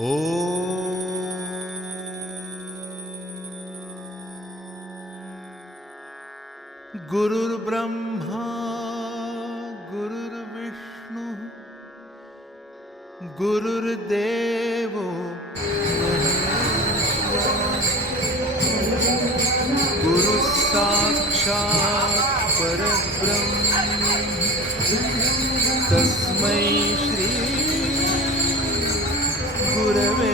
ओ गुरुर्ब्रह्मा गुरुर्विष्णु गुरुर्देवो गुरु साक्षात् परब्रह्म तस्मै श्री गुरवे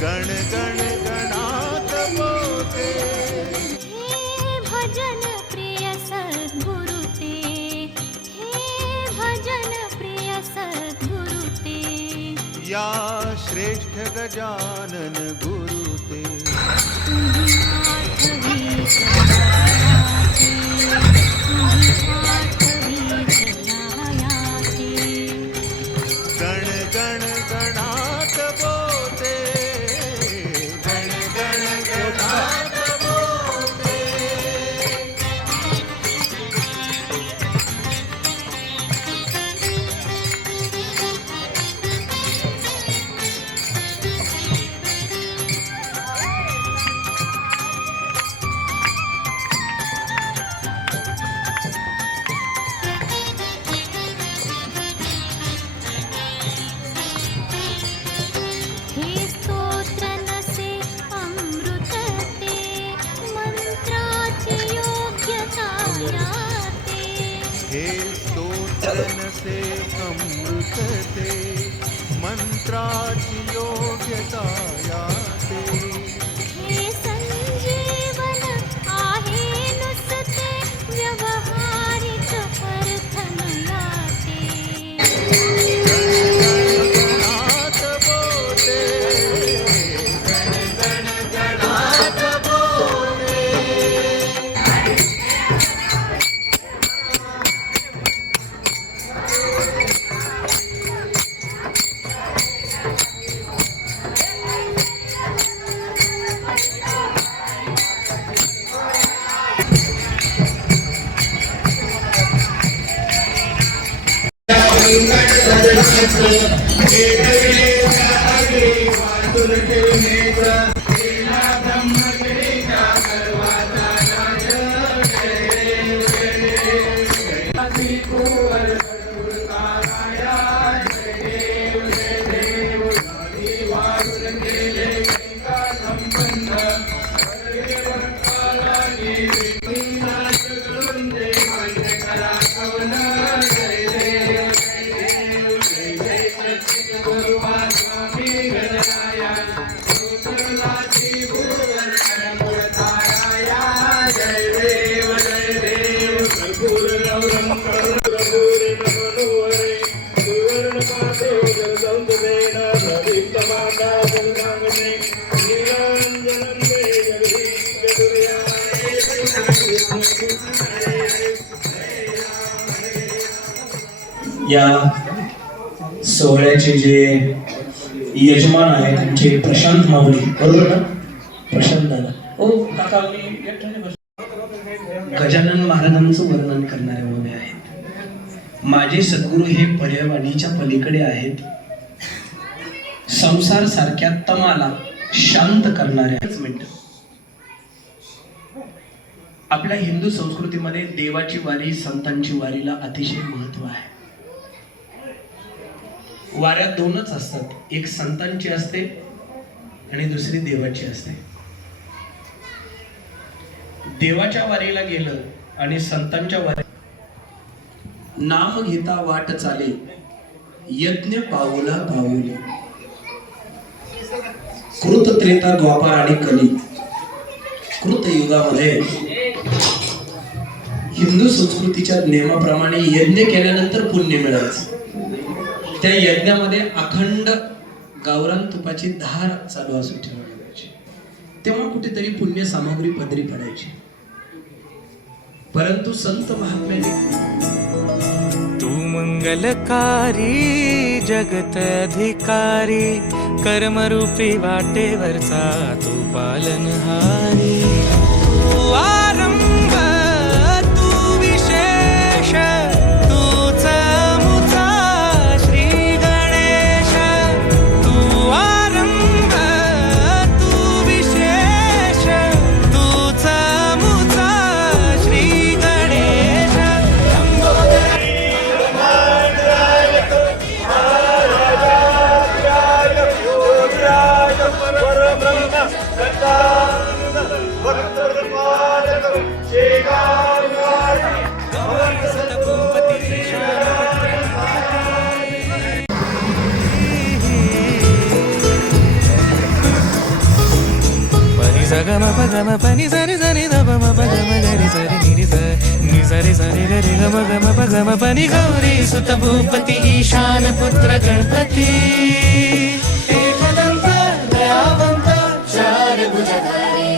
गण गण गणात बोलते हे भजन प्रिय सद्गुरु ते हे भजन प्रिय सद्गुरु ते या श्रेष्ठ गजानन गुरु ते तुम्ही आठवी चलायाते तुम्ही आठवी चलायाते गण गण गणात बोलते गण गण गणात बोलते हे स्तोत्र नसे अमृत ते मंत्राची योग्यता याते हे स्तोत्र नसे अमृत ते मंत्राची योग्यता याते हे संजीवन आहे नुसते व्यवहारिक अर्थ न याते गणात बोलते गण गण गणात बोलते या सोहळ्याचे जे यजमान आहेत त्यांचे प्रशांत मावळी, बरोबर ना? प्रशांत दादा. ओ काका, मी एकट्याने बसलो. गजानन महाराजांचं वर्णन करणारे उभे आहेत. माझे सद्गुरू हे पर्यावाणीच्या पलीकडे आहेत. संसार सारख्या तमाला शांत करणारे. आपल्या हिंदू संस्कृतीमध्ये देवाची वारी, संतांची वारीला अतिशय महत्व आहे. वाऱ्यात दोनच असतात, एक संतांची असते आणि दुसरी देवाची असते. देवाच्या वारीला गेलं आणि संतांच्या वारी नाम घेता वाट चाले यज्ञ पाऊला पाऊली. कृत त्रेता द्वापार आणि कली कृत युगामध्ये हिंदू संस्कृतीच्या नियमाप्रमाणे यज्ञ केल्यानंतर पुण्य मिळायचं. त्या यज्ञामध्ये अखंड गावरान तुपाची धार चालू असू ठेवावी लागायची. तेव्हा कुठेतरी पुण्य सामग्री पदरी पडायची. परंतु संत महात्म्याने तू मंगलकारी जगत अधिकारी कर्मरूपी वाटेवरचा तू पालनहारी. तू आरंभ तू विशेष तूच मुचा श्री गणेश. तू आरंभ तू विशेष तूच मुचा श्री गणेश. गम पगम पनि सरि सरि द पम पगम गरि सरि नि सरि सरि गरि गम गम पगम पनि गौरी सुत भूपति ईशान पुत्र गणपती. एकदंत दयावंत चार भुजधारी.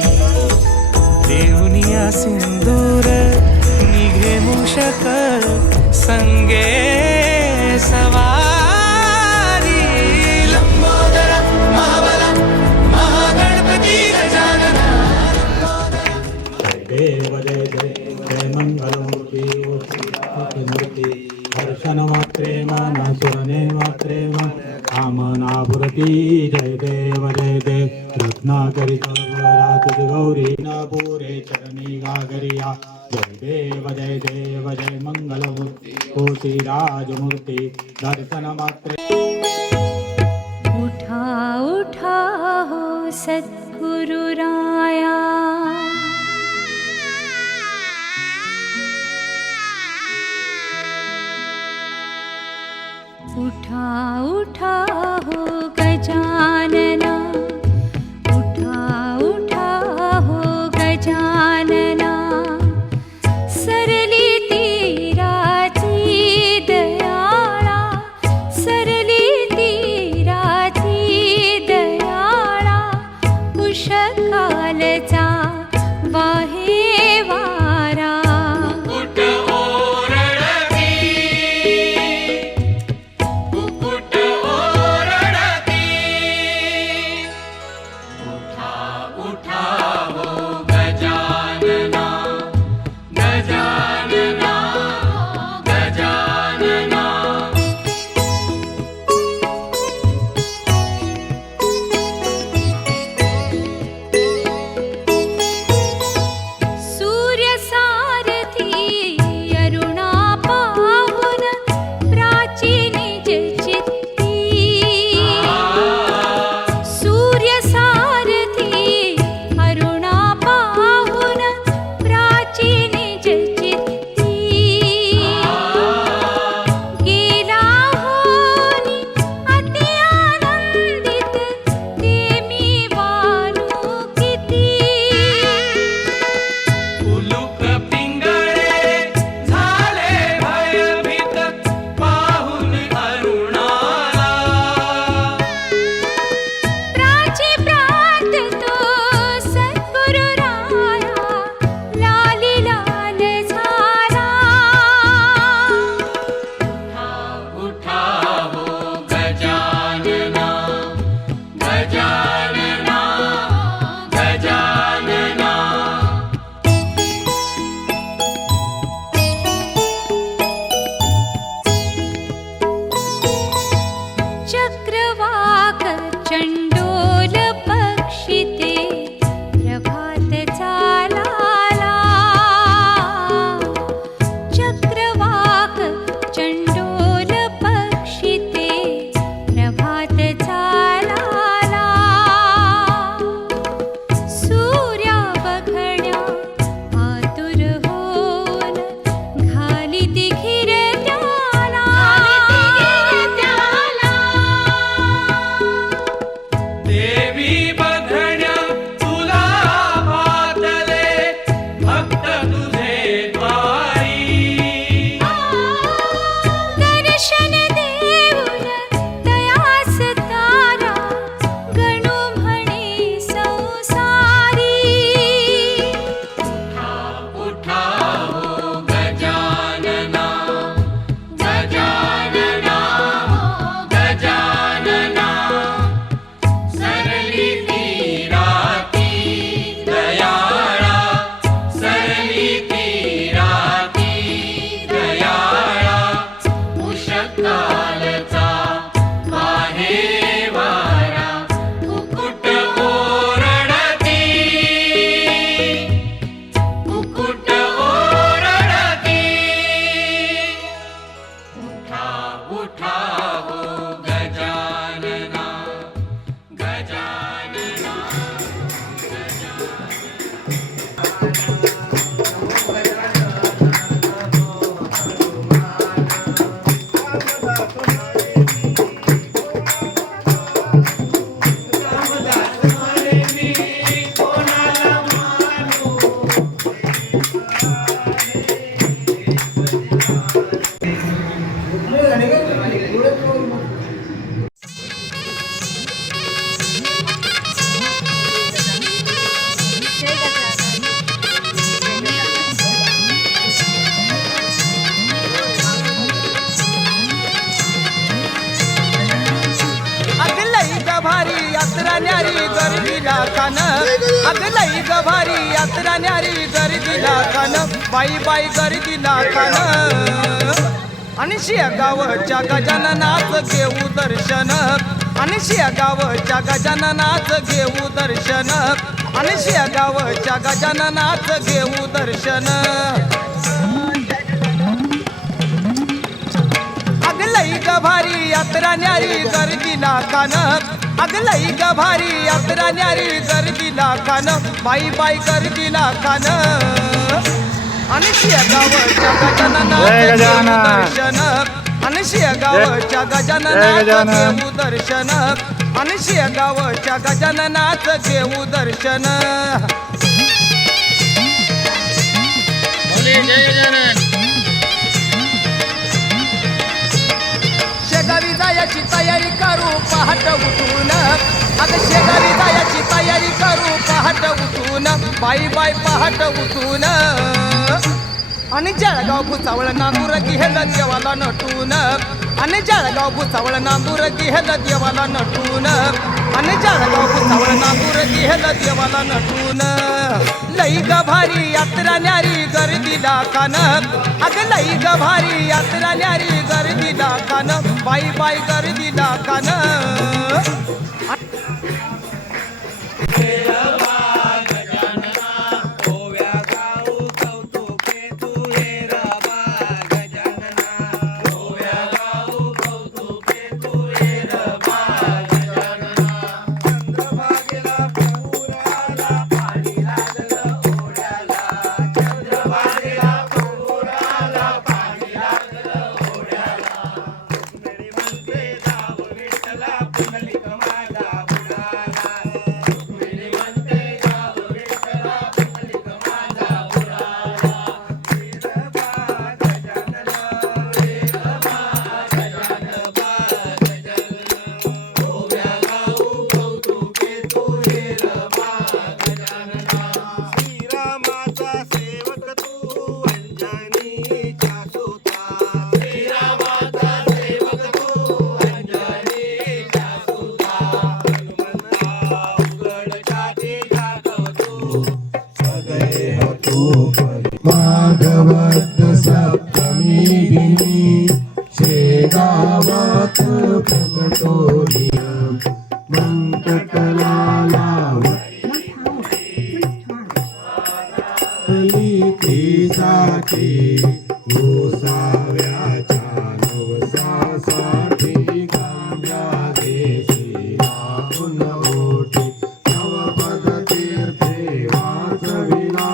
देऊनिया सिंदूर निघे मूषक संगे सवारी. लंबोदर महाबल महागणपती गजानन. देव जय जय जय मंगलमूर्ती मूर्ती दर्शन मात्रे मन सुरने मात्रे मन कामनापुरती. जय देव रत्नाकरी तुझ गौरी न पुरे चरणी गागरिया. जय देव जय मंगलमूर्ती कोटी राजमूर्ती दर्शन मात्रे. उठा उठा हो सद्गुरु राया. उठा उठा हो गजानना. उठा उठा हो गजानना. सरली तीराची दयाळा. सरली तीराची दयाळा. उषकाली गर्दीला खान अग लई ग भारी यात्रा न्यारी गर्दीला खान बाई बाई गर्दीला खान आणि शेगावच्या गजाननाच घेऊ दर्शन आणि शेगावच्या गजाननाच घेऊ दर्शन आणि शेगावच्या गजाननाच घेऊ दर्शन अग लई ग भारी यात्रा न्यारी गर्दीला खान अग लई ग भारी यात्रा न्यारी गर्दीला खान बाई बाई गर्दीला खान आणि शेगावच्या गजाननाच घेऊ दर्शन आणि शेगावच्या गजाननाच घेऊ दर्शन आणि शेगावच्या गजाननाच घेऊ दर्शन शेगावी जायची तयारी करू पहाट उठून अग शेगावी जायची तयारी करू पहाट उठून बाई बाई पहाट उठून आणि जळगाव भुसावळ नांदूर घेल देवाला नटून आणि जळगाव भुसावळ नांदूर घेल देवाला नटून आणि जळगाव भुसावळ नांदूर घेल देवाला नटून लई ग भारी यात्रा न्यारी गर्दीला खान अग लई ग भारी यात्रा न्यारी गर्दीला खान बाई बाई गर्दीला खान माधवत सप्तमी दिनी शेगावात प्रकटोलिया मंकटला साठी गोसाव्याच्या नवसासाठी गांजा देशी लागून ओटी नवपद तीर्थे वाचविला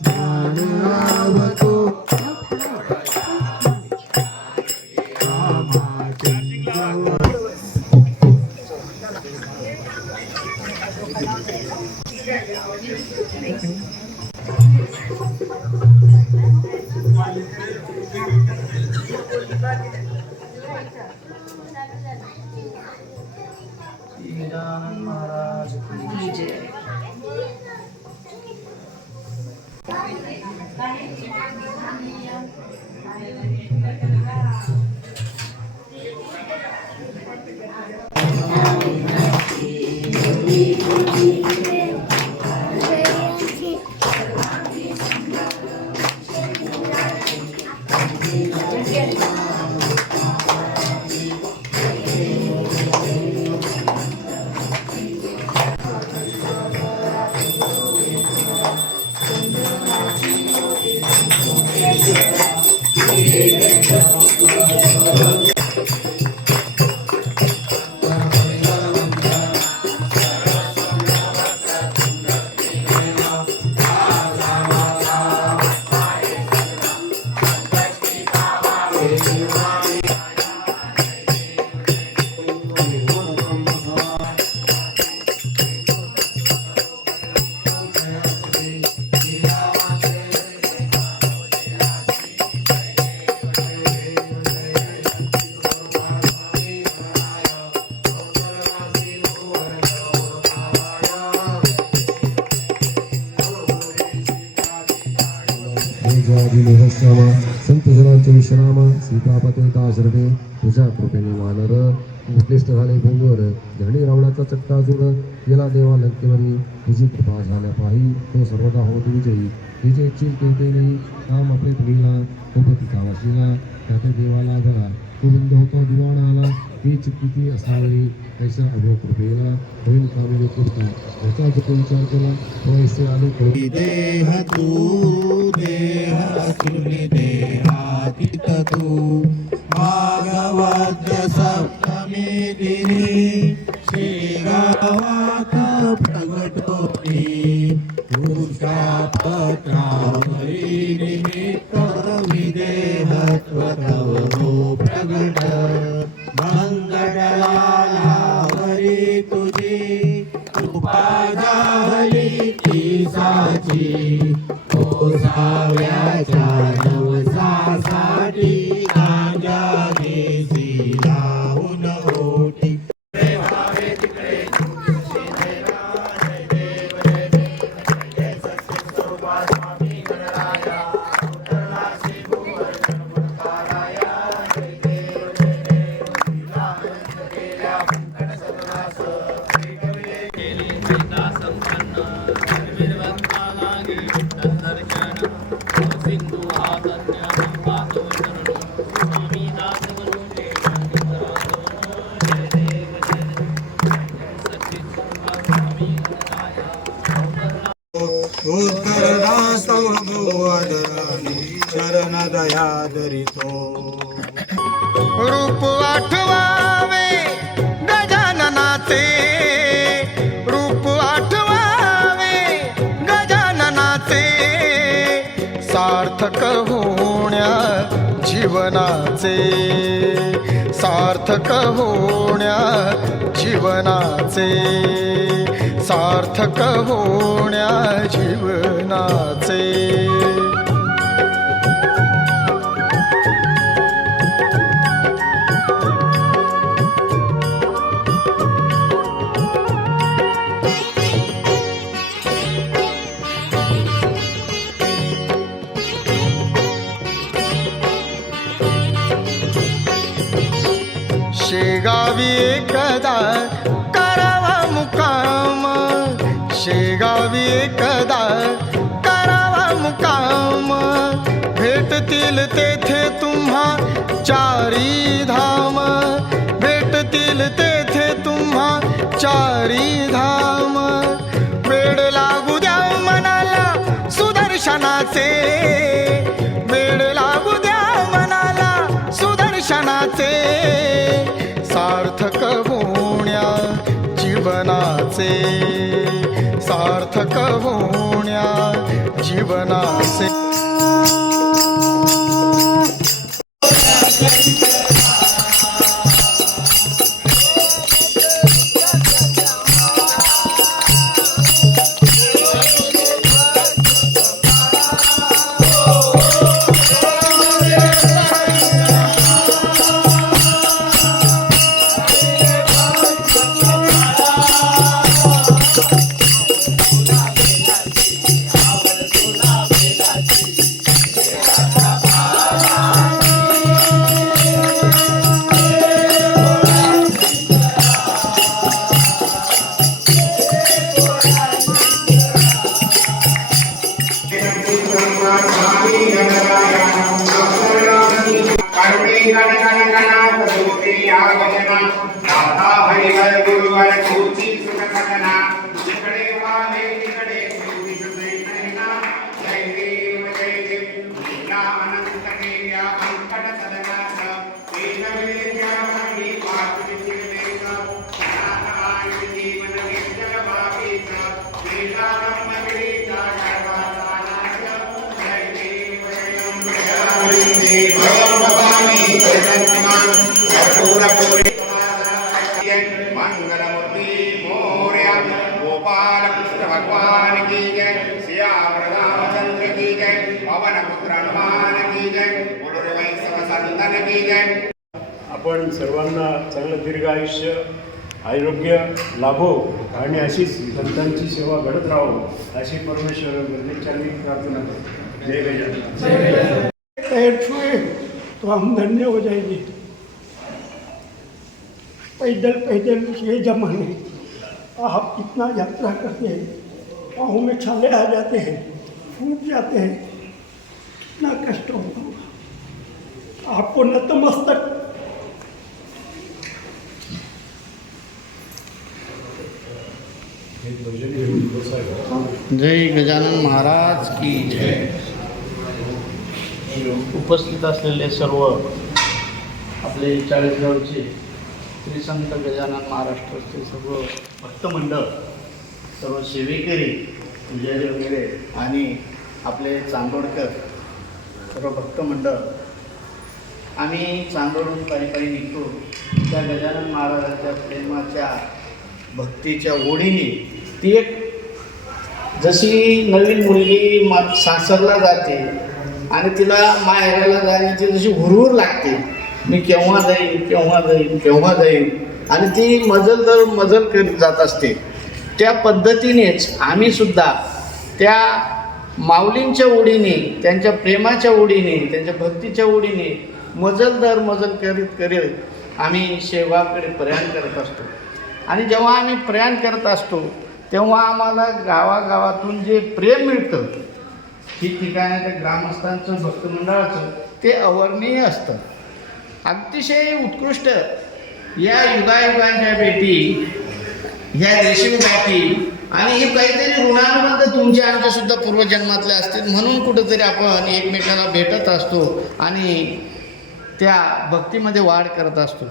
ज्ञान आवतो संत जनांचे विश्राम सीतापतेता तुझ्या कृपेने वानर क्लिष्ट झाले भूमीवर धरणी रावणाचा चट्टा जुळ गेला देवा लंकेवरी तुझी कृपा झाल्या पाही तो सर्वदा होत विजयी हे जे इच्छित ते नाही काम आपले तुलीला उपती कावाशीला त्या देवाला धरा तो बंद होतो दिवाणाला ही चित्ती असावरी ऐसा अभो कृपेला होईल कामी जो कृपा याचा जो विचार केला तो ऐसे आले कळू देह तू देह असुरी देहातीत तू भागवत सप्तमी दिनी श्री गावात प्रगटोनी तुझ्या पत्रावरी निमित्त विदेहत्व तव हो प्रगट मंगळाला हरी तुझी कृपा झाली ती साची ओसाव्याच्या नवसासाठी गांजा देसी लावून ओटी चरण दया दरितो रूप आठवावे गजाननाचे रूप आठवावे गजाननाचे सार्थक होण्या जीवनाचे सार्थक होण्या जीवनाचे सार्थक होण्या जीवनाचे शेगावी एकदा करावा मुकाम शेगावी एकदा करावा मुकाम भेटतील तेथे तुम्हा चारी धाम भेटतील तेथे तुम्हा चारी धाम वेड लागू द्या मनाला सुदर्शनाचे वेड लागू द्या मनाला सुदर्शनाचे सार्थक होण्या जीवनाचे सार्थक होण्या जीवनाचे मंगलमूर्ति मोरया गोपाल कृष्ण भगवान की जय श्याम रामचंद्र की जय पवन पुत्र हनुमान की जय गुरुवैष्णव संतन की जय. आपण सर्वांना चांगलं दीर्घ आयुष्य आरोग्य लाभो आणि अशीच संतांची सेवा घडत राहो अशी परमेश्वर निर्मिच्यांनी प्रार्थना करतो. जय गजानन. पैर छुए तो हम धन्य हो जाएंगे. पैदल पैदल ये जमाने आप इतना यात्रा करते हैं, पाँव में छाले आ जाते हैं, फूट जाते हैं, कितना कष्ट होता होगा आपको। नतमस्तक जय गजानन महाराज की जय. उपस्थित असलेले सर्व आपले चाळीसगावचे श्री संत गजानन महाराष्ट्राचे सर्व भक्तमंडळ, सर्व सेवेकरी, पुजारी वगैरे आणि आपले चांदोडकर सर्व भक्तमंडळ, आम्ही चांदोडून पायी निघतो. त्या गजानन महाराजांच्या प्रेमाच्या भक्तीच्या ओढीने ती एक जशी नवीन मुलगी सासरला जाते आणि तिला माहेराला जाण्याची जशी हुरहुर लागते, मी केव्हा जाईन आणि ती मजल करीत जात असते, त्या पद्धतीनेच आम्हीसुद्धा त्या माऊलींच्या ओढीने, त्यांच्या प्रेमाच्या ओढीने, त्यांच्या भक्तीच्या ओढीने मजल करीत आम्ही शेवाकडे प्रयाण करत असतो. आणि जेव्हा आम्ही प्रयाण करत असतो तेव्हा आम्हाला गावागावातून जे प्रेम मिळतं, ठिकठिकाणी त्या ग्रामस्थांचं, भक्तमंडळाचं, ते अवर्णनीय असतं, अतिशय उत्कृष्ट. या युगायुगांच्या भेटी, ह्या रेशीम गाठी आणि हे काहीतरी ऋणानुबंध तुमच्या आमच्यासुद्धा पूर्वजन्मातले असतील, म्हणून कुठंतरी आपण एकमेकाला भेटत असतो आणि त्या भक्तीमध्ये वाढ करत असतो.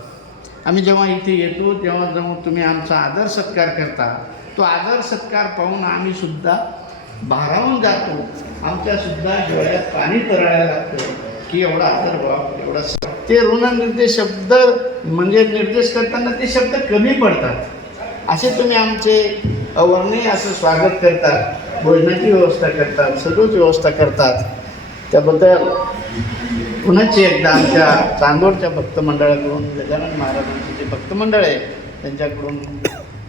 आम्ही जेव्हा इथे येतो तेव्हा तुम्ही आमचा आदर सत्कार करता, तो आदर सत्कार पाहून आम्हीसुद्धा भारावून जातो. आमच्यासुद्धा डोळ्यात पाणी तरळायला लागतं की एवढा आदर व्हावा, एवढा. ते ऋणनिर्देश शब्द म्हणजे निर्देश करताना ते शब्द कमी पडतात. असे तुम्ही आमचे अवर्णनीय असं स्वागत करतात, भोजनाची व्यवस्था करतात, सगळंच व्यवस्था करतात. त्याबद्दल पुन्हा एकदा आमच्या चांदोडच्या भक्तमंडळाकडून, गजानन महाराजांचे जे भक्तमंडळ आहे त्यांच्याकडून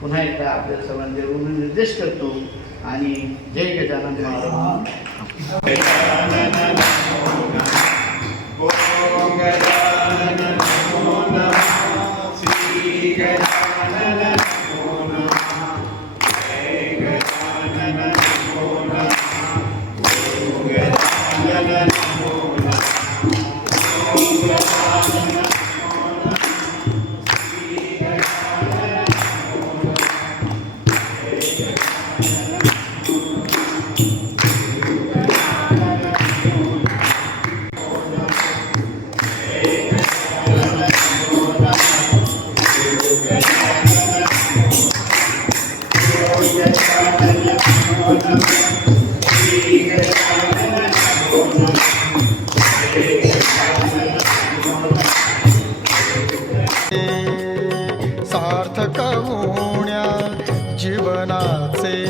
पुन्हा एकदा आपल्या सर्वांचे ऋणनिर्देश करतो आणि जय गजानन महाराज. सार्थक होण्या जीवनाचे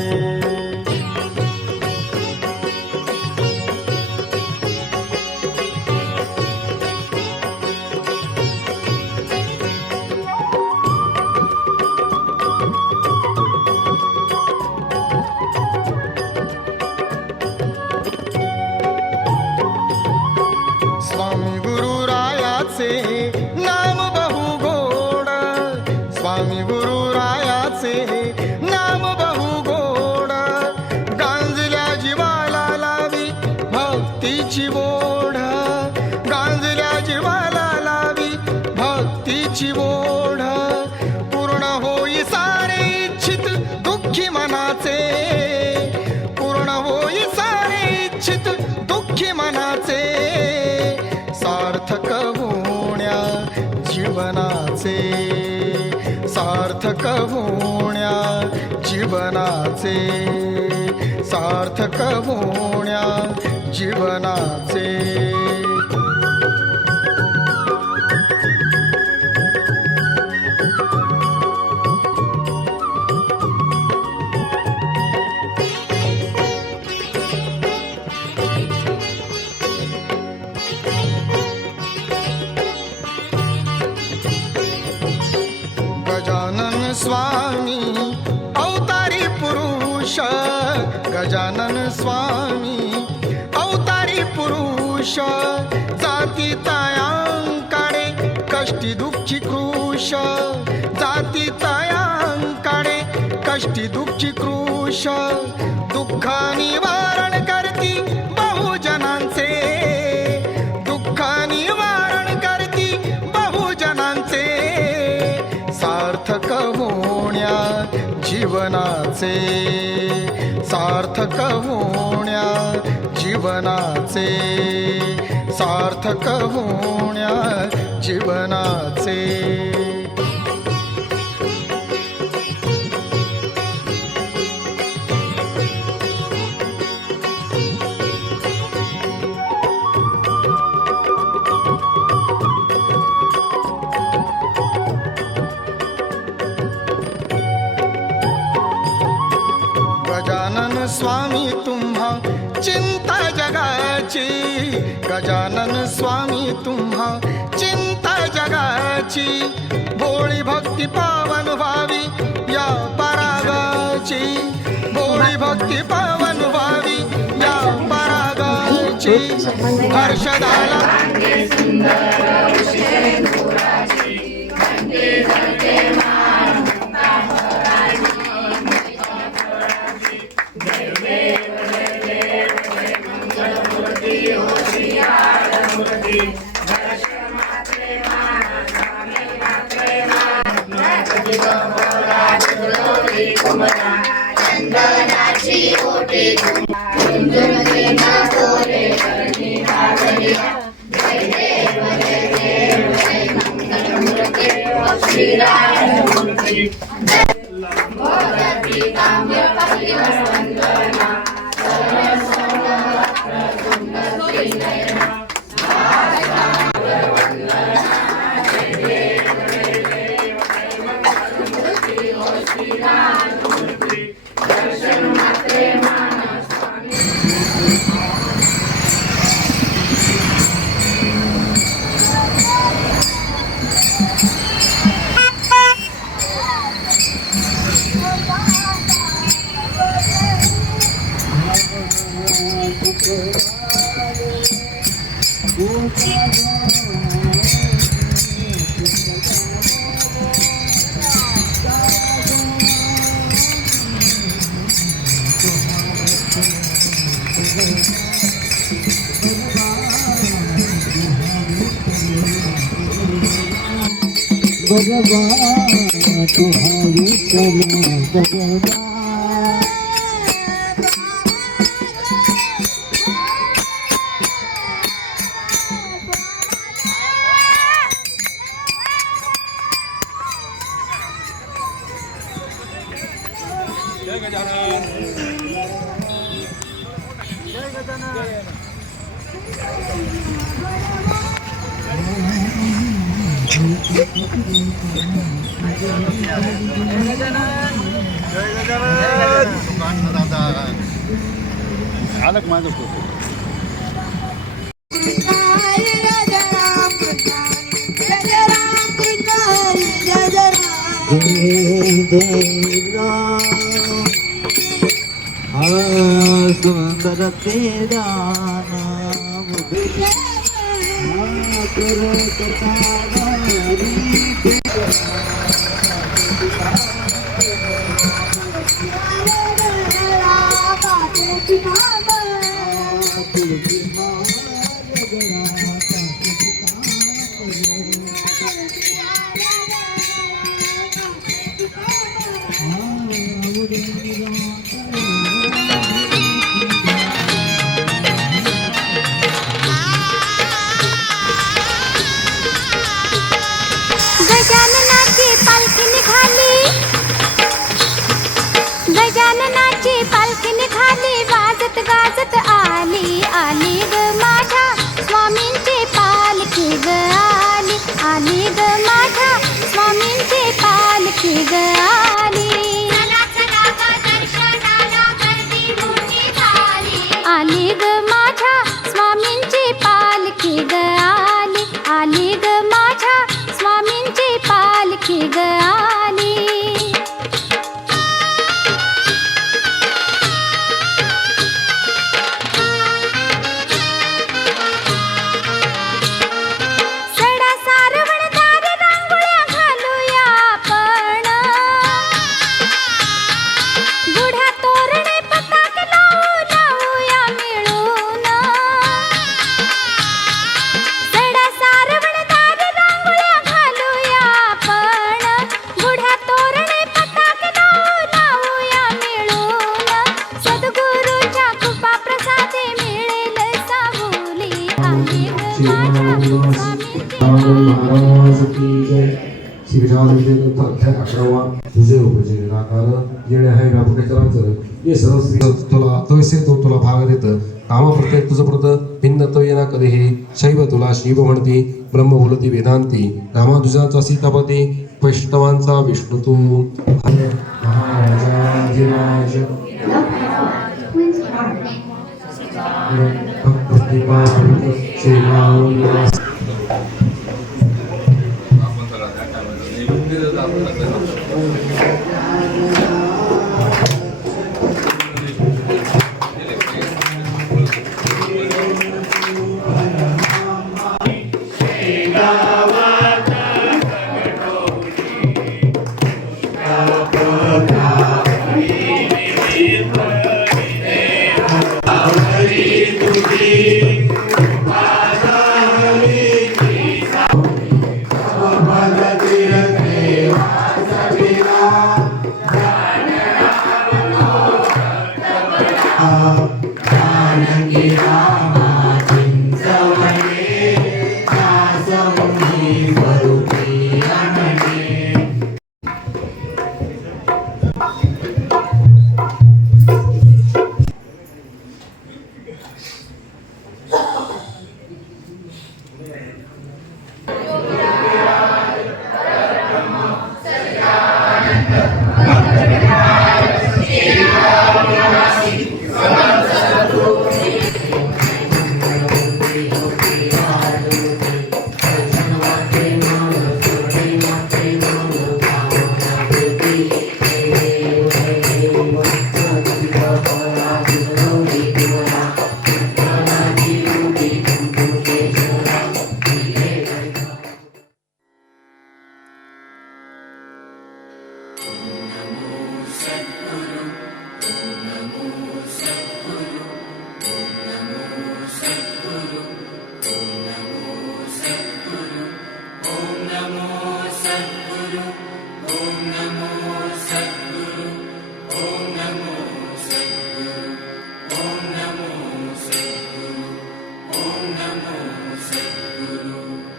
स्वामी गुरुरायाचे नाम बहु गोड, स्वामी गुरुरायाचे नाम बहु गोड, गांजल्या जीवाला लावी भक्तीची ओढ, गांजल्या जीवाला लावी भक्तीची ओढ, पूर्ण होई सारे इच्छित दुःखी मनाचे, पूर्ण होई सारे इच्छित दुःखी मनाचे, सार्थक होण्या जीवनाचे, सार्थक होण्या जीवनाचे, सार्थक होण्या जीवनाचे. गजानन स्वामी अवतारी पुरुष, गजानन स्वामी अवतारी पुरुष, जाती तयांकाडे कष्टी दुःखी कृश, जाती तयांकाडे कष्टी काष्टी दुःखी कृश दुःख निवारण करती बहुजनांचे दुःख निवारण करती बहुजनांचे सार्थक होण्या जीवनाचे सार्थक होण्या जीवनाचे सार्थक होण्या जीवनाचे गजानन स्वामी तुम्हा चिंता जगाची गजानन स्वामी तुम्हा चिंता जगाची भोळी भक्ती पावन व्हावी या परागाची भोळी भक्ती पावन व्हावी या परागाची हर्ष झाला आलक माझं फोटो सुंदर तेरा नाम गजाननाची पालखी निघाली गजाननाची पालखी निघाली वाजत गाजत आली आली ग माझ्या स्वामींची पालखी ग आली आली ग महाराज की जय. श्री गजानन अध्याय 11वा. तुझे उपजे निराकार येणे आहे व्यापक चराचर ये सर्व श्री तुला तैसे तो तुला भाग देत काम प्रत्येक तुझं प्रत भिन्न तो येना कधीही शैव तुला शिव म्हणती ब्रह्म बोलती वेदांती रामानुजाचा सीतापती वैष्णवांचा विष्णू तू महाराजाधिराज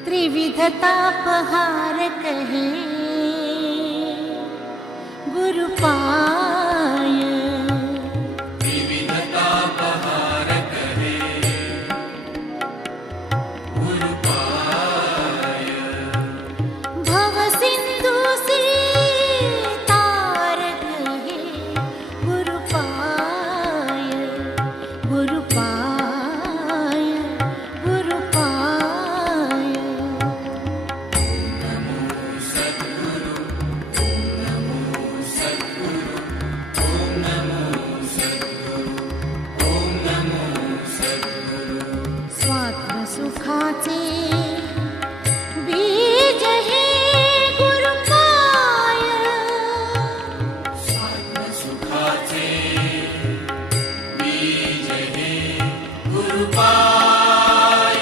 त्रिविध तापहार कहे गुरु पाय त्रिविध तापहार कहे गुरु पाय भव सिंधु से तार कहे गुरु पाय गुरु पाय गुरु पाय स्वात्म सुखाचे बीज हे गुरु पाय स्वात्म सुखाचे बीज हे गुरु पाय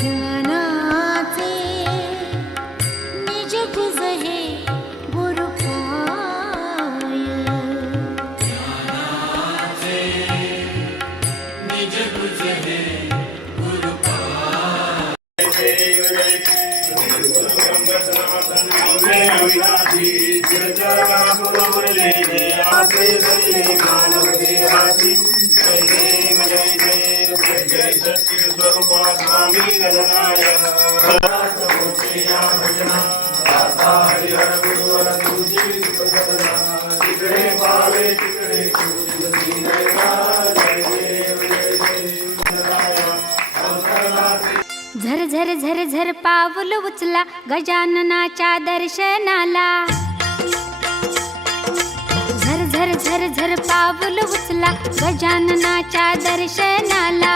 ज्ञानाचे निज गुज हे गुरु पाय ज्ञानाचे निज गुज हे गुरु झर झर झर झर पाऊल उचला गजाननाच्या दर्शनाला झर झर झर झर पाऊल उचला गजाननाच्या दर्शनाला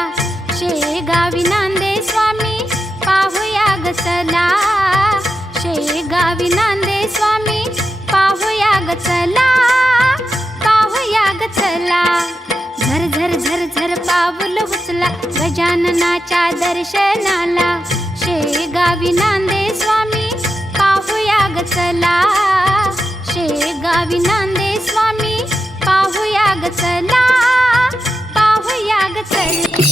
शेगावी नांदे स्वामी पाहुया ग चला शेगावी नांदे स्वामी पाहुया ग चला पाहुया ग चला झर झर झर झर पाऊल उचला गजाननाच्या दर्शनाला शेगावी नांदे स्वामी पाहुया ग चला शेगावी नांदे स्वामी पाहुया ग चला पाहुया ग चला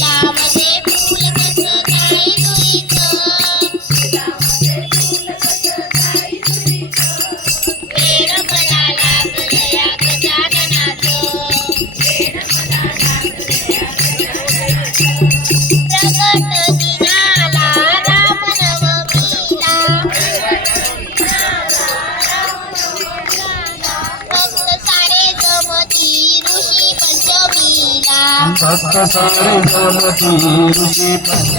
भक्त सारे जमती ऋषी पंच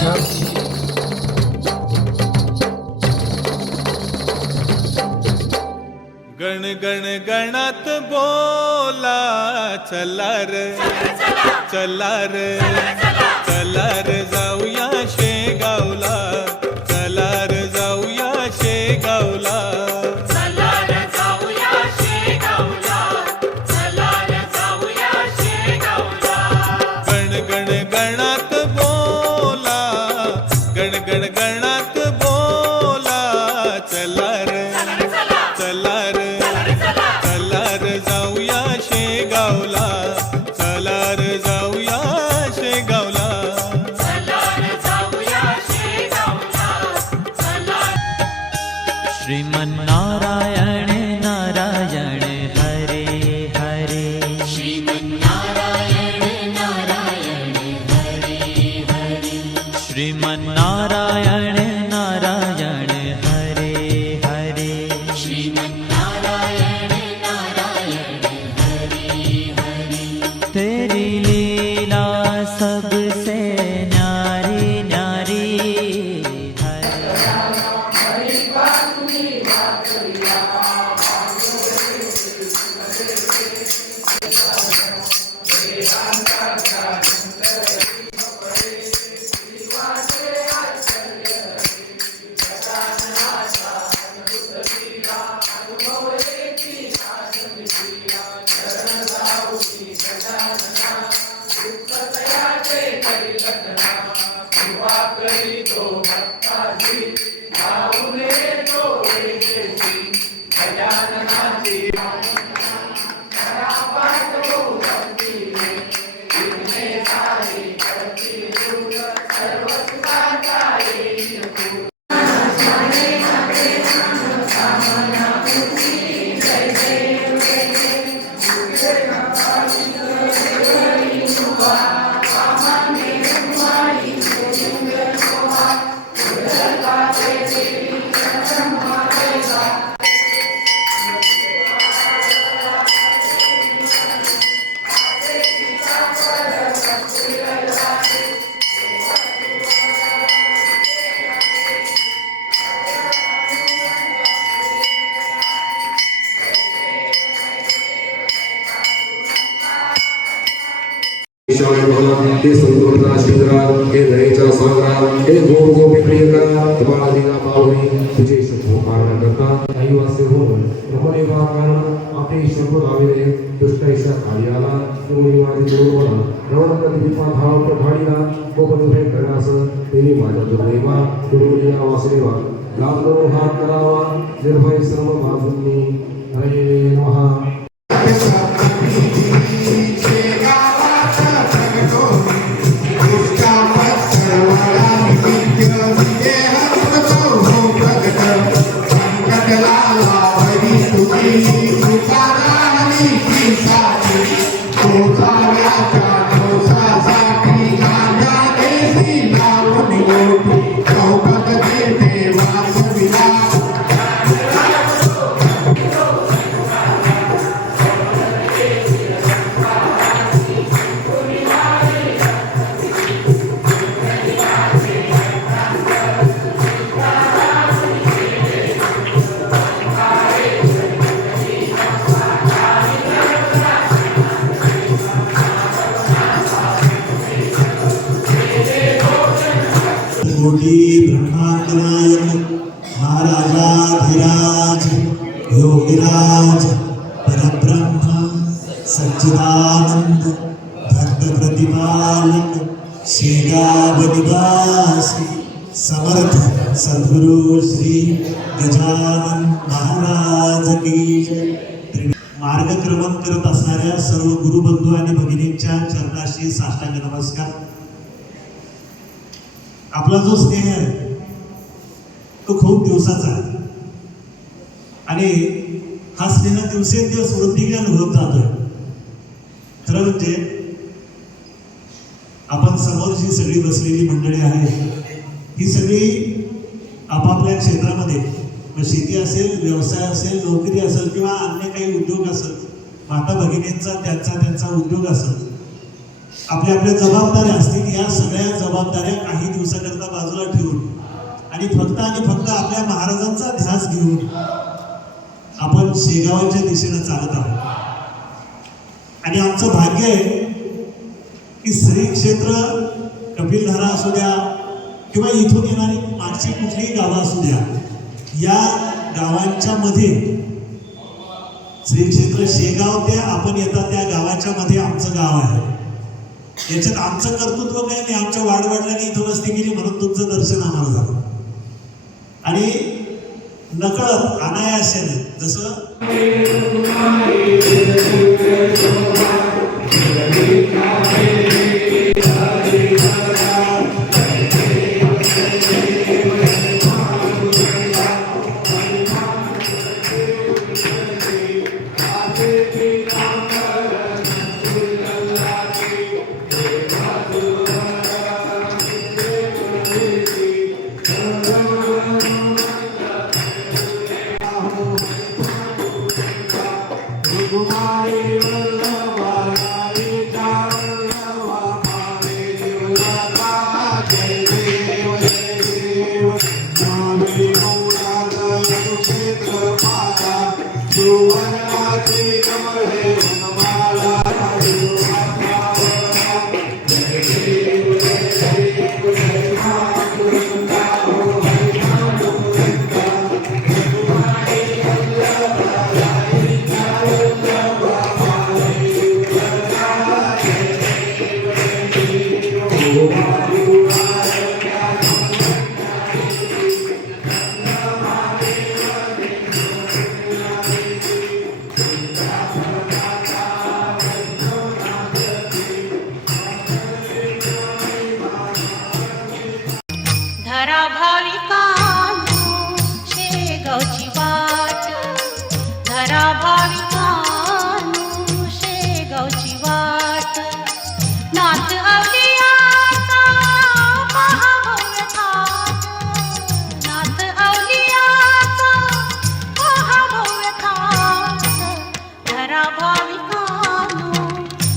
गण गण गणात बोला चला रे चला रे चला रे जाऊया शेगावला चला रे जाऊया शेगावला चला रे जाऊया शेगावला चला रे जाऊया शेगावला गण गण गणात बोला गण गण गणात बोला चला रे चला रे चला रे जाऊया शेगावला चला रे जाऊया शेगावला चला रे जाऊया शेगावला चला श्रीमन्नारायण नारायण हरे हरे श्रीमन्नारायण नारायण हरे हरे श्रीमन्नारायण नारायण हरे हरे श्रीमन्नारायण नारायण हरे हरे तेरी लीला सबसे न्यारी न्यारी हे संतोषा शिंगरा हे दयेचा सागरा हे गोप गोपी प्रियकरा बाळादीना पावनी तुझे शुभ कारण करता काही वासे होऊन ब्रह्मदेवा कारण आपले शंभ गाविले दुष्ट ईशा खाली आला कोणी माझी जोडवला रवण दीपा धाव पठाडीला गोपनुभे करास तेनी माझ्या दुर्दैवा गुरुलिया वासुदेवा लागलो हात करावा निर्भय सर्व बाजूंनी हरे नमः कोटी ब्रह्मांड नायक महाराजाधिराज योगिराज परब्रह्म सच्चिदानंद भक्त प्रतिपालक शेगाव निवासी समर्थ सद्गुरु श्री गजानन महाराज की जय। मार्गक्रमण करत असणाऱ्या सर्व गुरुबंधू आणि भगिनींच्या चरणाशी साष्टांग नमस्कार। आपला जो स्नेह आहे तो खूप दिवसाचा आहे आणि हा स्नेह दिवसेंदिवस वृद्धिंगत होत जातोय। खरं म्हणजे आपण समोर जी सगळी बसलेली मंडळी आहे ही सगळी आपापल्या क्षेत्रामध्ये शेती असेल, व्यवसाय असेल, नोकरी असेल किंवा अन्य काही उद्योग असेल, माता भगिनींचा त्यांचा उद्योग असेल, आपल्या आपल्या जबाबदाऱ्या असतील, या सगळ्या जबाबदाऱ्या काही दिवसाकरता बाजूला ठेवून आणि फक्त आपल्या महाराजांचा ध्यास घेऊन आपण शेगावाच्या दिशेनं चालत आहोत. आणि आमचं भाग्य आहे की श्री क्षेत्र कपिलधारा असू द्या किंवा इथून येणारी मागची कुठलीही गावं असू द्या, या गावांच्या मध्ये श्री क्षेत्र शेगाव ते आपण येतात त्या गावाच्या मध्ये आमचं गाव आहे. याच्यात आमचं कर्तृत्व काही नाही, आमच्या वाडवडिलांनी इथं वस्ती केली म्हणून तुमचं दर्शन आम्हाला झालं. आणि नकळत अनायासेने जसं धरा भाविकांनो शेगावची वाट, धरा भाविकांनो शेगावची वाट. नाथ अवलियाचा महाभव्य थाट, नाथ अवलियाचा महाभव्य थाट. धरा भाविकांनो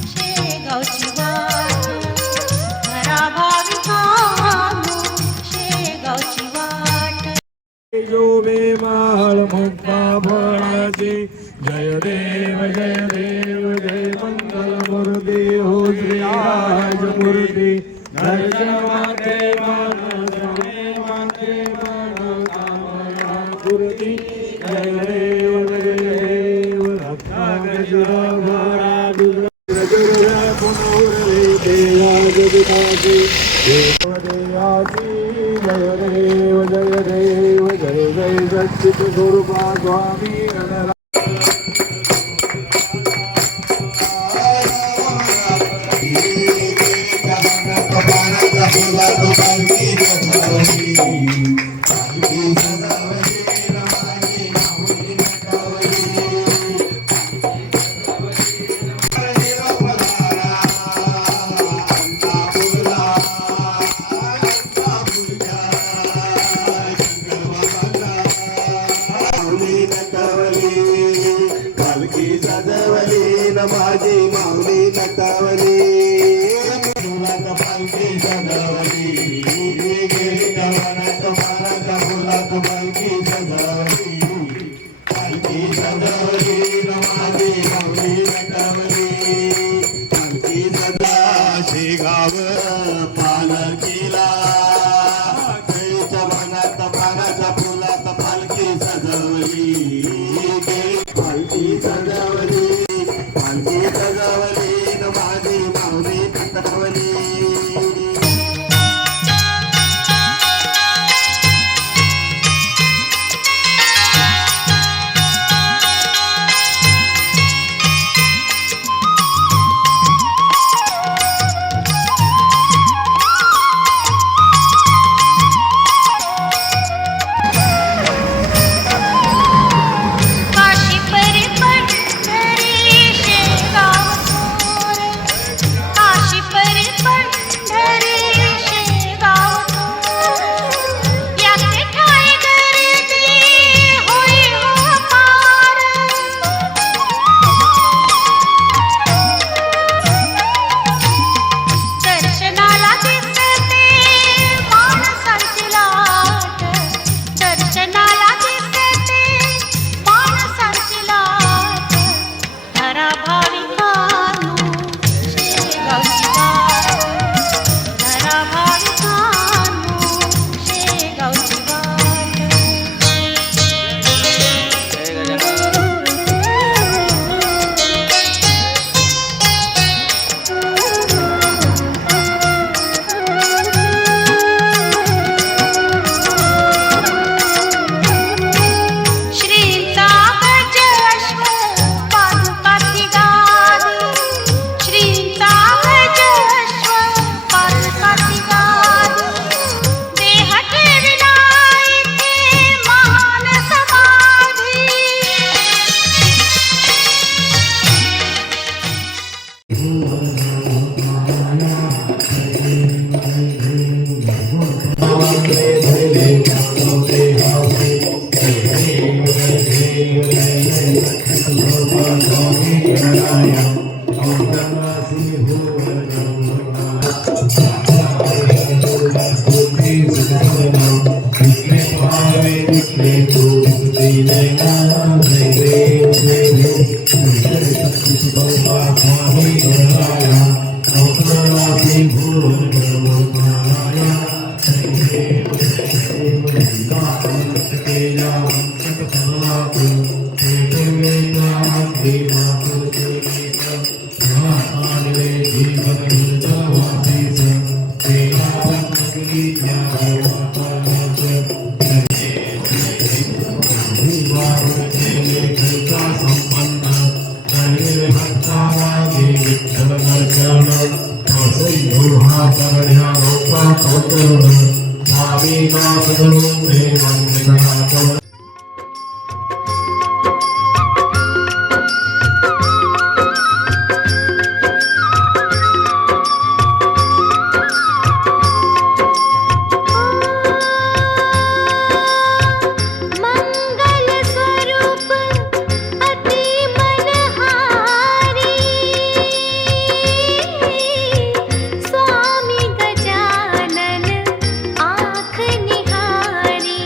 शेगावची वाट, धरा भाविकांनो शेगावची वाट. जो बेमाळ मुक्ता फळाचे जय देव जय देव जय मंगल मूर्ती हो श्री राजमूर्ती. दर्शन माते मान माते मान कामना पूर्ती. जय देव जय देव रत्नागिरा पुनोरे देया जगदाचे देवदेयाची. जय देव जय देव जय जय सच्चित स्वरूपा स्वामी गणरा. माझी माऊली नटवली फुलात पालखी सजवली. गेली गव्हाणात मानाच्या फुलात पालखी सजवली. पालखी सजवली माझी माऊली नटवली. पालखी सजा शेगाव पालखीला. केळीच्या मनात मानाच्या फुलात पालखी सजवली. पालखी सजवली पालखी सजवली माझी माऊली नटवली. मंगल स्वरूप अति मनहारी स्वामी गजानन आँख निहारी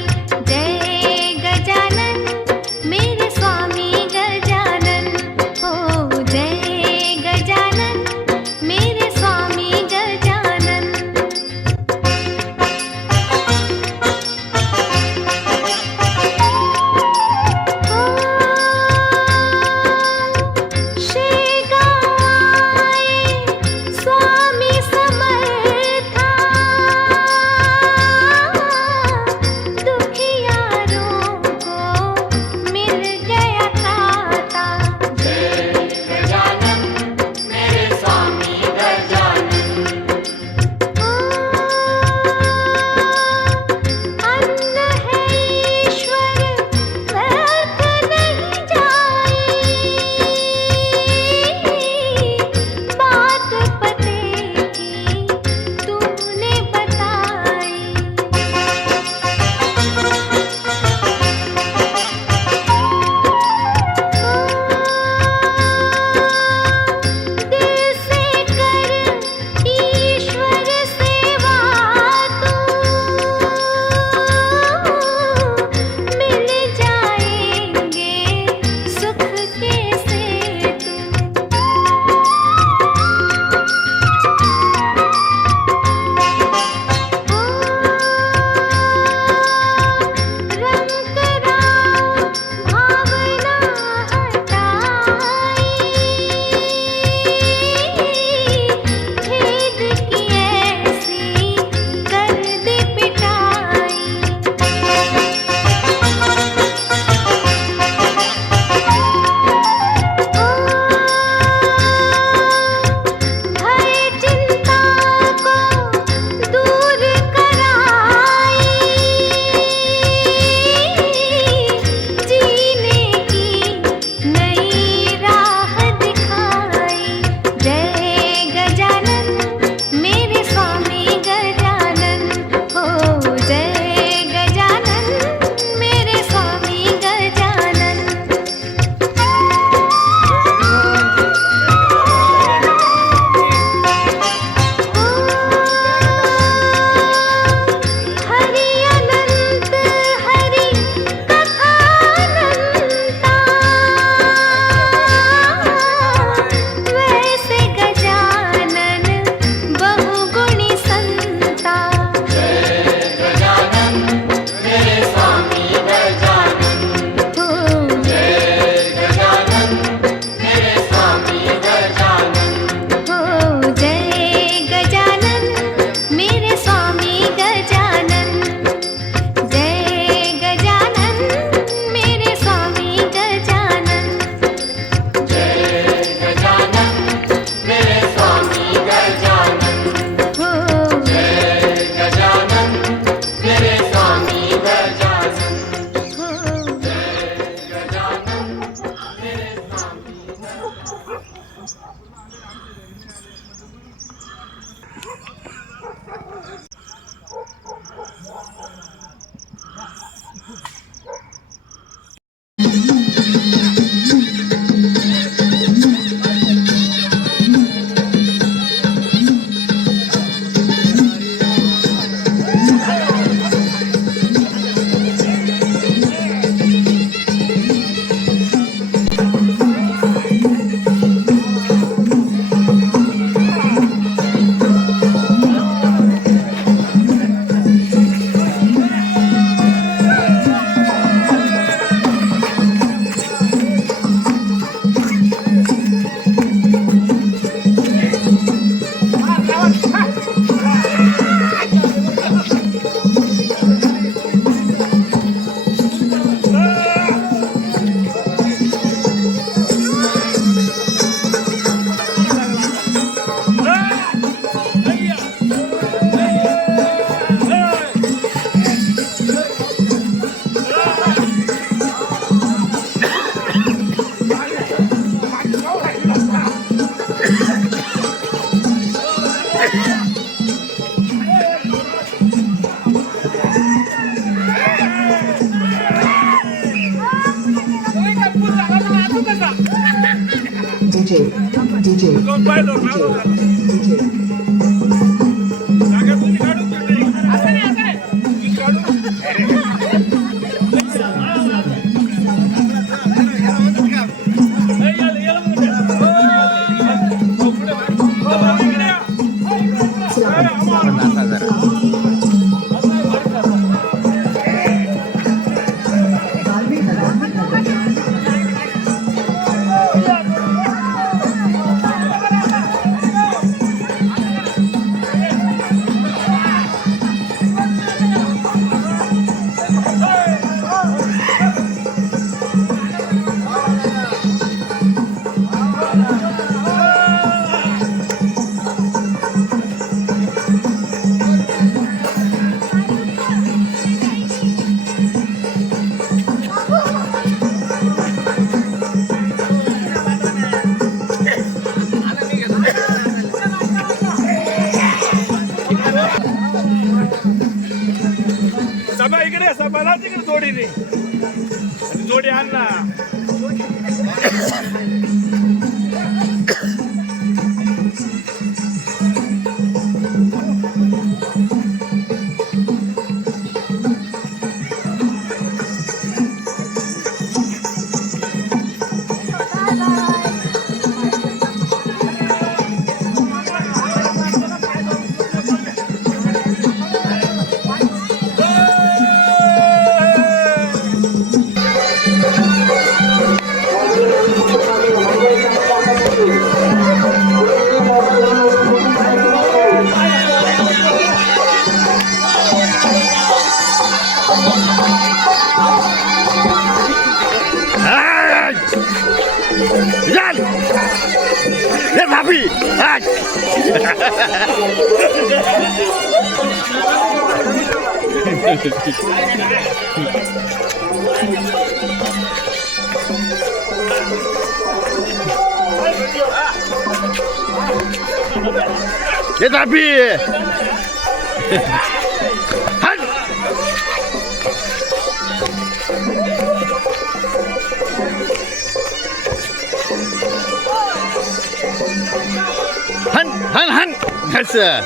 जय सभा इकडे सभाला तिकडे जोडीने जोडी आण ना. ये भाभी हन हन हन कसं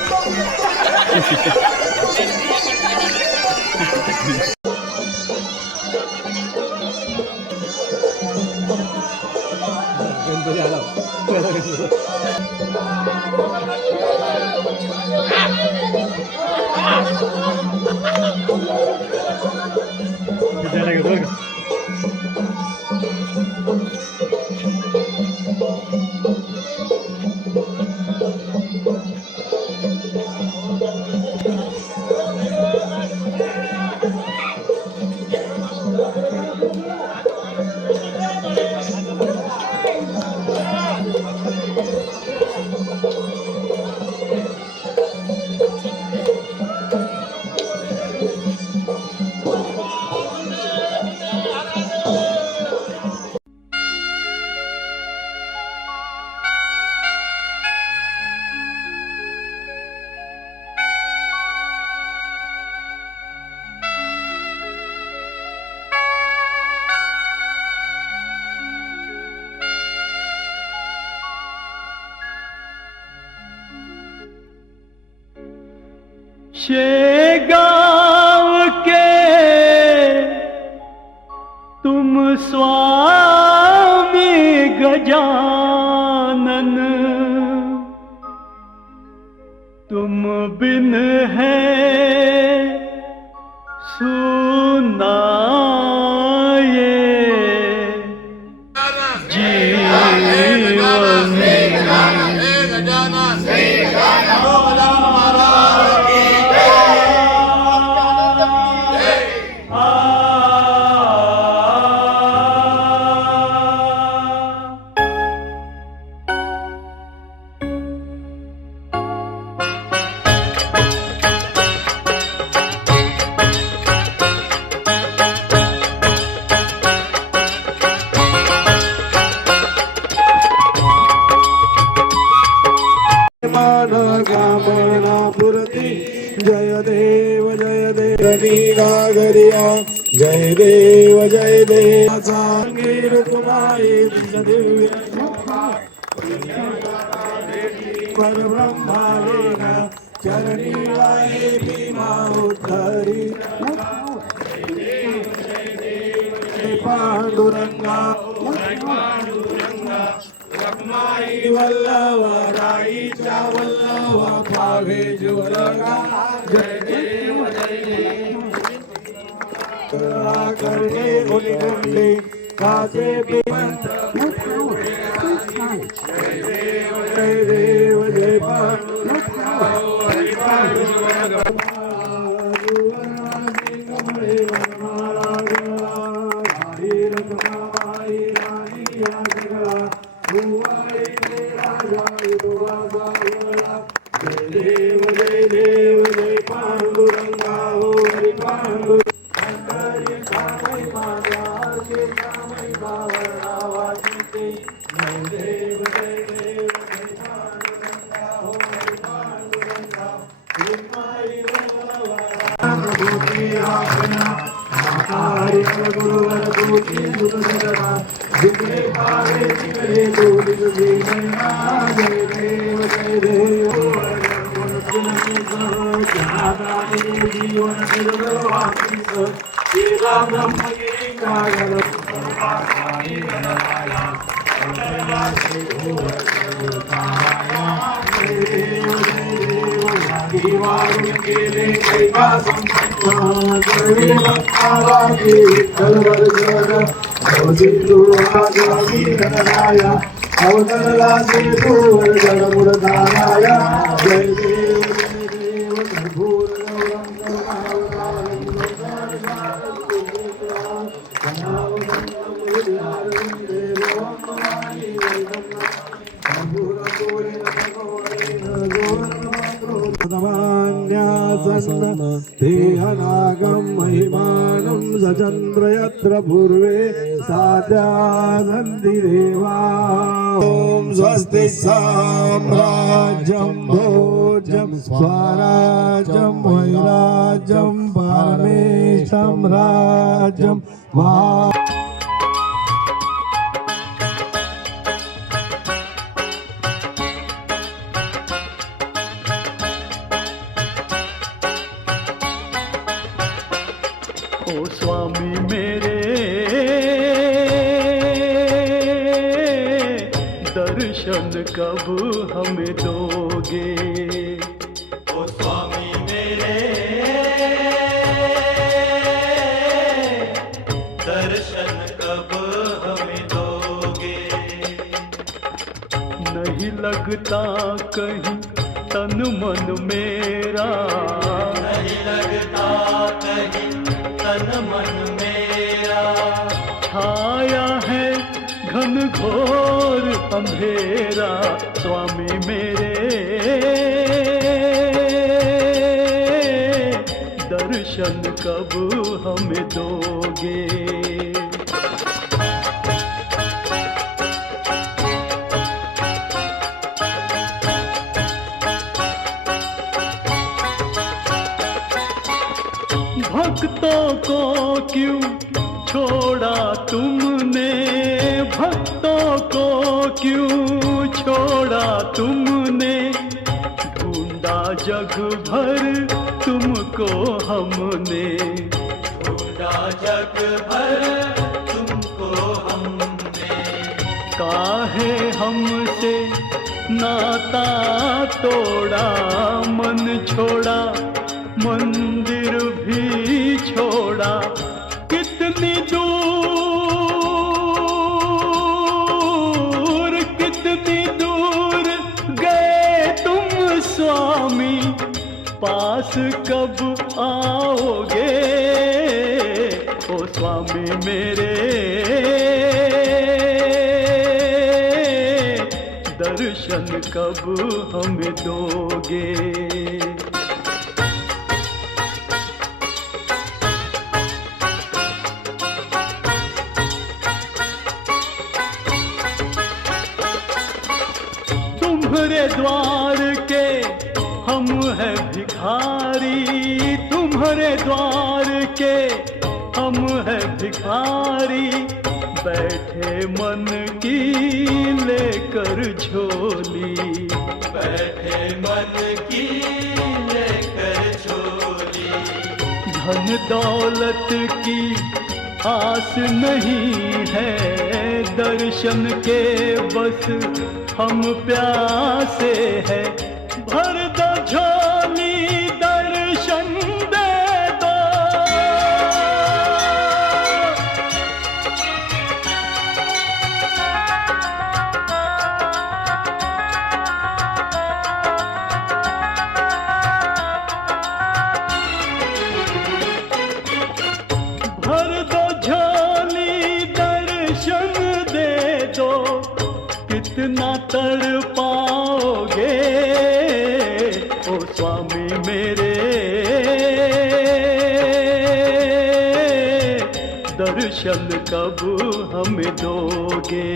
शेगांव के तुम स्वामी गजानन, तुम बिन है सुना ये जय देव नागरिया जय देव सांगीर तुम्हारी दिव्य परब्रह्मावेन चरणीलाये भीमा उद्धरी पांडुरंगा रखमाई वल्लभराईच्या वल्लभ भावे जुरगा जय देव करणे गुणगुंडे कासे मंत्र जय देव जय देव जय देव जय पांडुरंगा हरी पांडुरंगा अवतरला से दूर जडमुरदाराया जय देव कर्पूर तेहनागं महिमानं सचन्द्र यत्र पूर्वे साध्यानन्ति देवा ॐ स्वस्ति साम्राज्यं भोज्यं स्वराज्यं वैराज्यं परमेशं राज्यं महा ओ स्वामी मेरे दर्शन कब हमें दोगे। ओ स्वामी मेरे दर्शन कब हमें दोगे। नहीं लगता कहीं तन मन मेरा, नहीं लगता कहीं तन मन मेरा। छाया है घन घोर अंधेरा, स्वामी मेरे दर्शन कब हमें दोगे। भक्तों को क्यों छोड़ा तुमने, भक्तों को क्यों छोड़ा तुमने। ढूंढा जग भर तुमको हमने, ढूंढा जग भर तुमको हमने। काहे हमसे नाता तोड़ा, मन छोड़ा मंदिर भी छोड़ा। कितनी दूर गए तुम स्वामी, पास कब आओगे। ओ स्वामी मेरे दर्शन कब हमें दोगे। तुम्हारे द्वार के हम हैं भिखारी, तुम्हारे द्वार के हम हैं भिखारी। बैठे मन की लेकर झोली, बैठे मन की लेकर झोली। धन दौलत की आस नहीं है, दर्शन के बस हम प्यासे हैं। भर दो झोली दर्शन दे दो, भर दो झोली दर्शन दे दो। कितना तड़ पाओगे ओ स्वामी मेरे, दर्शन कब हमें दोगे।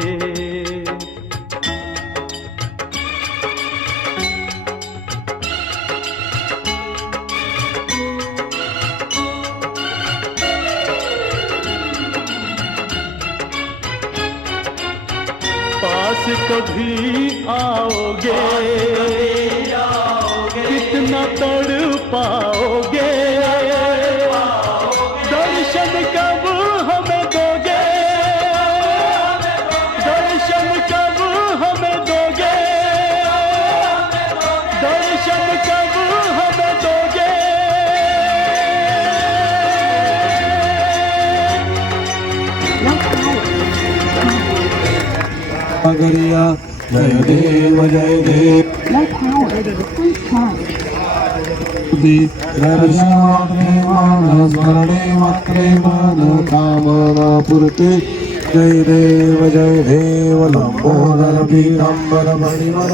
पास कभी आओगे, कितना तड़ पाओगे, दर्शन कब हमें दोगे, दर्शन कब हमें दोगे, दर्शन कब हमें दोगे। गरिया जय देव जय देव, स्मरणे मात्रे मन कामना पूर्ते। जय देव लंबोदर पीतांबर मणिवर।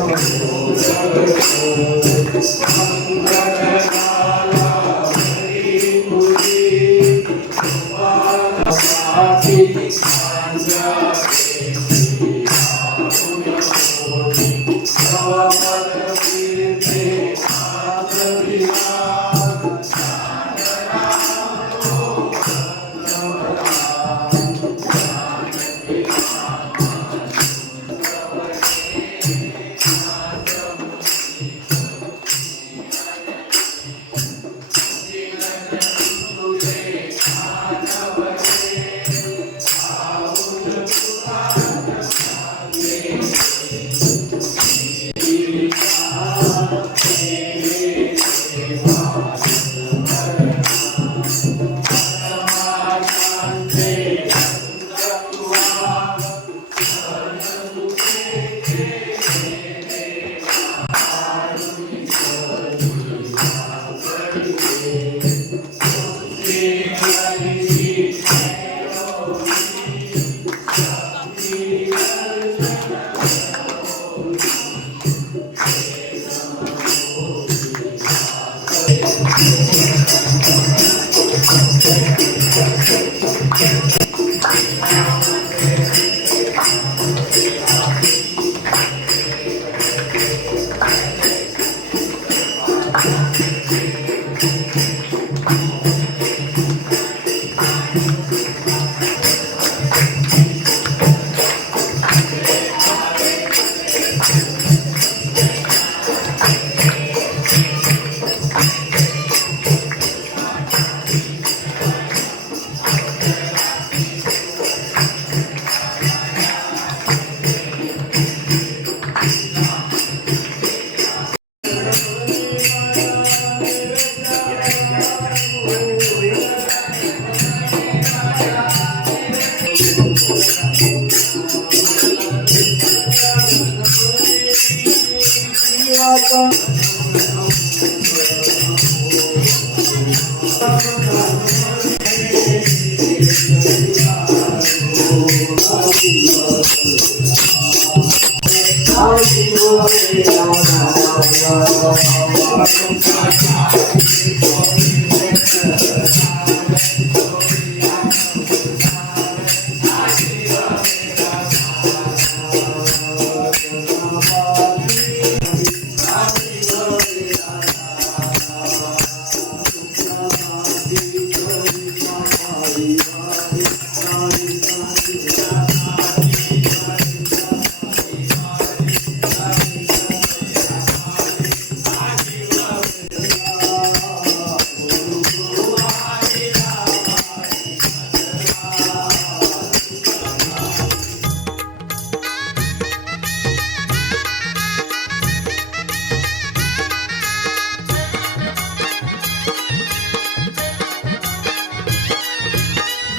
Thank you.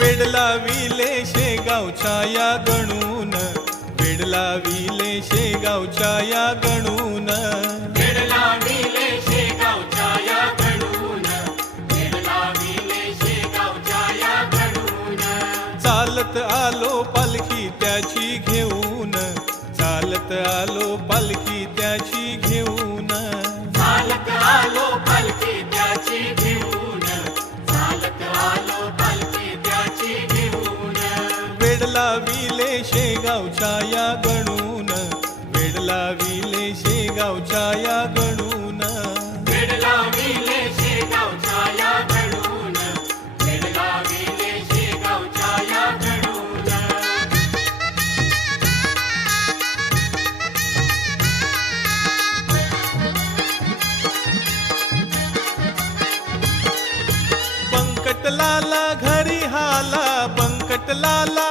वेडला विले शेगावच्या या गणून वेडला विले शेगावच्या या गणून वेडला विले शेगावच्या या गणून वेडला विले शेगावच्या या गणून चालत आलो पालखी त्याची घेऊन चालत आलो पालखी त्याची घेऊन चालत आलो पालखी त्याची घेऊन चालत आलो पालखी त्याची घेऊन वेडला विले शेगावच्या या गणून वेडला विले शेगावच्या या गणून वेडला विले शेगावच्या या गणून वेडला विले शेगावच्या या गणून बंकटलाला घरी हाला बंकटलाला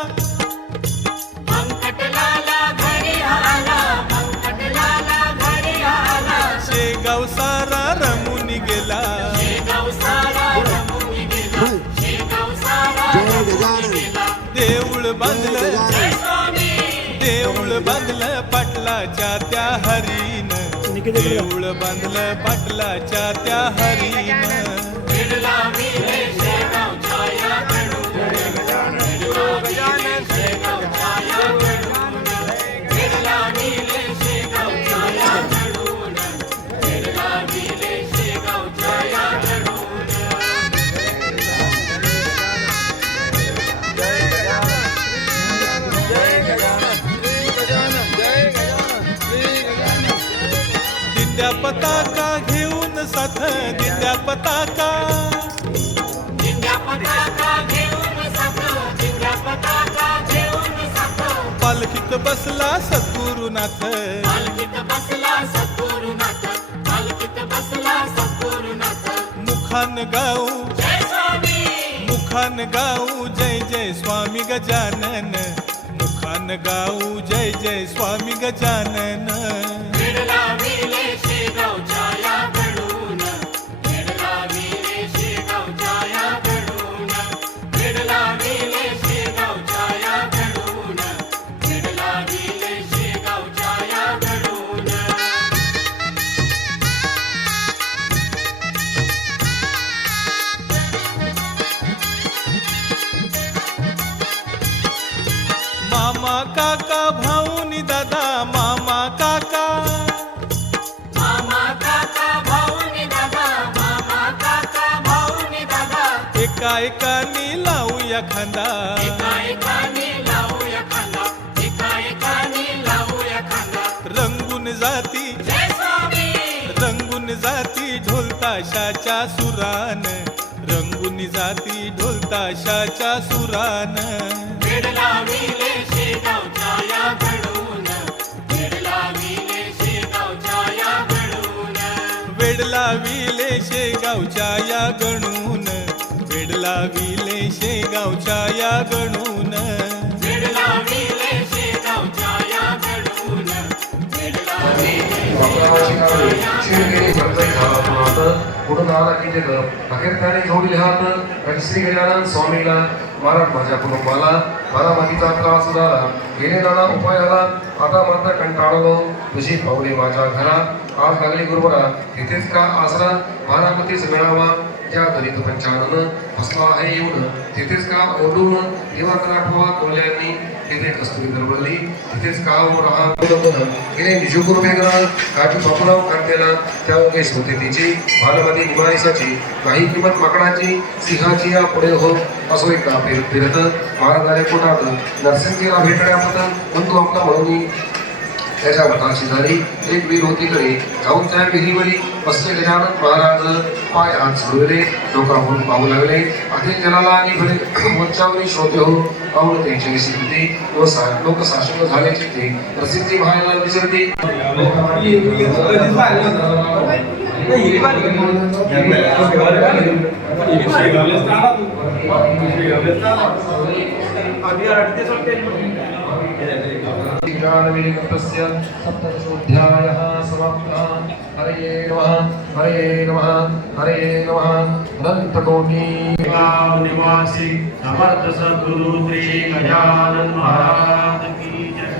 बंकटलाला घरी हाला बंकटलाला घरी हाला शेगाव सारा रमून गेला शेगाव सारा रमून गेला शेगाव सारा रमून गेला देऊळ बांधलं देऊळ बांधलं पाटलाच्या त्या हरीन देऊळ बांधलं पाटलाच्या त्या हरीन वेडला विले शेगावच्या या गणून वेडला विले शेगावच्या या गणून वेडला विले शेगावच्या या गणून वेडला विले शेगावच्या या गणून जय गजानन श्री गजानन जय गजानन श्री गजानन दिंड्या पताका घेऊन साथ दिंड्या पताका घेऊन साथ दिंड्या पताका घेऊन साथ पालखीत बसला सद्गुरुनाथ पालखीत बसला सद्गुरुनाथ पालखीत बसला सद्गुरुनाथ मुखान गाऊ जय स्वामी मुखान गाऊ जय जय स्वामी गजानन मुखान गाऊ जय जय स्वामी गजानन वेडला विले शेगावच्या या गणून वेडला विले शेगावच्या या गणून वेडला विले शेगावच्या या गणून वेडला विले शेगावच्या या गणून मामा काका भाऊनी दादा मामा काका भाऊनी दादा मामा काका भाऊनी दादा एका एकानी लावूया खांदा एका एकानी लावूया खांदा एका एकानी लावूया खांदा रंगून जाती जय स्वामी रंगून जाती ढोल ताशाच्या सुरान रंगून जाती ढोल ताशाच्या सुरान वेडला विले शेगावच्या या गणून वेडला विले शेगावच्या या गणून वेडला विले शेगावच्या या गणून वेडला विले शेगावच्या या गणून वेडला विले शेगावच्या या गणून वेडला पुढून आला की जग अखेर त्याने जोडले हात श्री गजानन स्वामीला महाराज माझ्या कुटुंबाला बारामतीचा त्रास उडाला गेले नाना उपाय आला आता मात्र कंटाळलो तुझी पावले माझ्या घरात आज लागली गुरुवरा तिथेच का आसरा बारामतीच मिळावा त्या दलित पंचानन फसला आहे येऊन तिथेच का ओढून दिवाकर आठवा कोल्यांनी तिथे कस्तुरी दरबडली तिथेच का राहा गेले निजूकुर वेगळा काजू बापूराव कांतेला त्या उमेश होते तिची बालमती निमाणीसाची काही किंमत माकडाची सिंहाची या पुढे हो असो एक फिरत फिरत महाराजाने पोटात नरसिंगजीला भेटण्यापत बंधू आपला म्हणून त्याच्या मताची झाली एक वीर होती कडे जाऊन त्या विहिरीवरी बसले गजानन महाराज पाय हात सोडवले डोकावरून पाहू लागले अखिल जनाला आणि भले वंचावरी श्रोते हो पाहून त्यांची विसिद्धी लोक शासन झाले चित्ते प्रसिद्धी व्हायला विसरते ज्ञानविनिगतस्य सप्तदशोऽध्यायः समाप्तः हरये नमः हरये नमः हरये नमः अनंतकोटी गाव निवासी समर्थ सद्गुरु श्री गजानन महाराज की जय.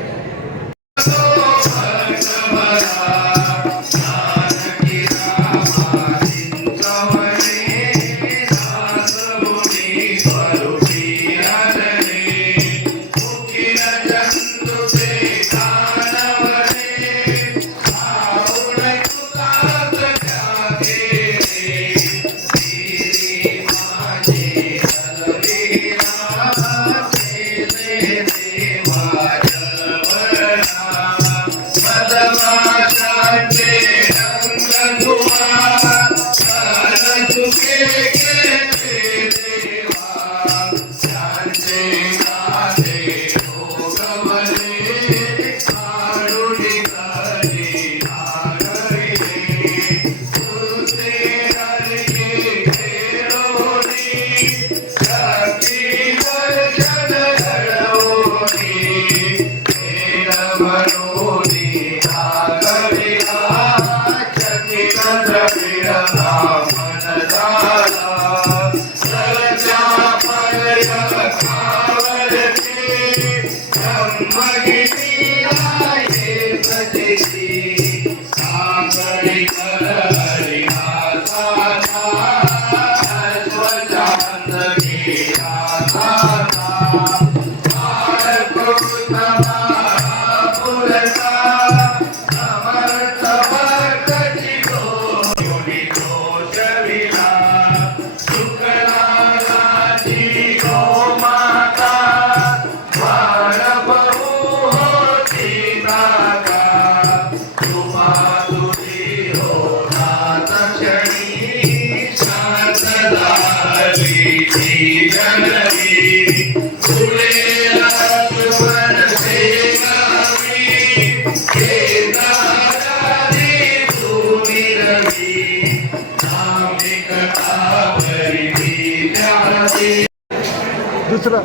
दुसरं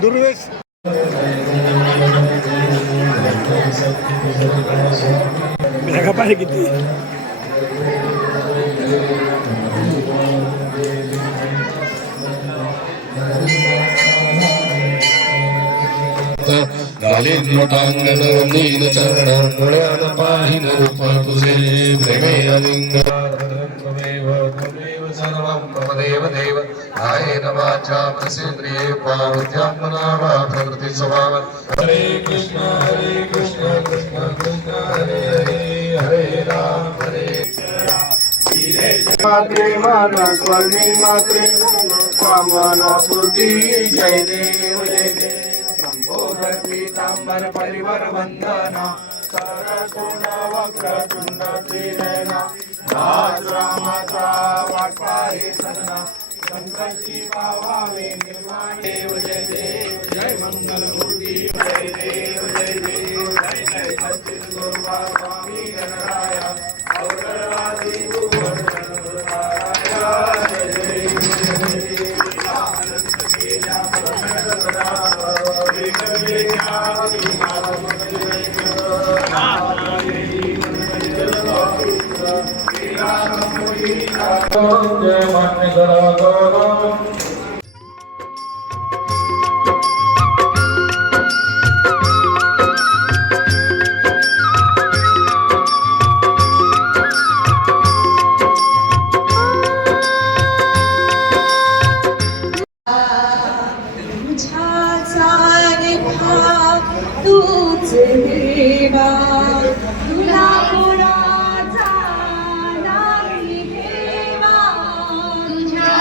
दुर्वेश बॅगा पाहिजे किती नील चरण पुण्यान पाहिन रूप तुझे प्रेमे अलिंग सर्वं मम देव देव कायेन वाचा प्रसेन्द्रिये पावत्यात्मना प्रकृति स्वभाव. हरे कृष्ण कृष्ण कृष्ण हरे हरे हरे राम हरे मात्रे माना स्वर्णी मात्रे कामना पूर्ति जय देव जय देव. शंभो पीतांबर परिवर वंदना सरसुना वक्रतुंड त्रिनयना राज रामाचा वाटपाहे सदना संकटी पावावे निर्माण देव जय देव जय मंगल मूर्ती जय देव जय देव जय जय सच्चिद गुरुवा स्वामी गणराया अवतरवासी गोवर्धन नारायण जय देव जय देव आनंद केल्या परमेश्वर तूच देवा तुला कोणाचा नाही देवा तुझ्या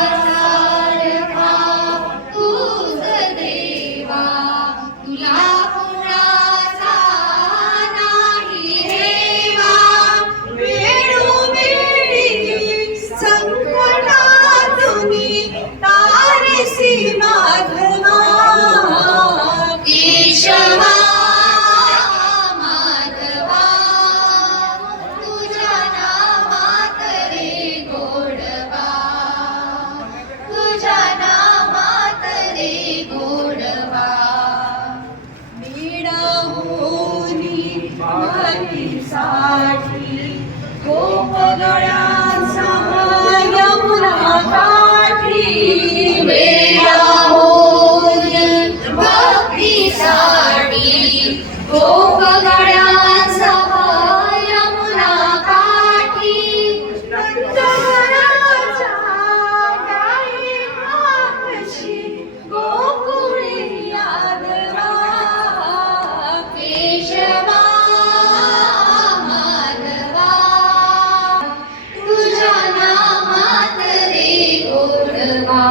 वडवा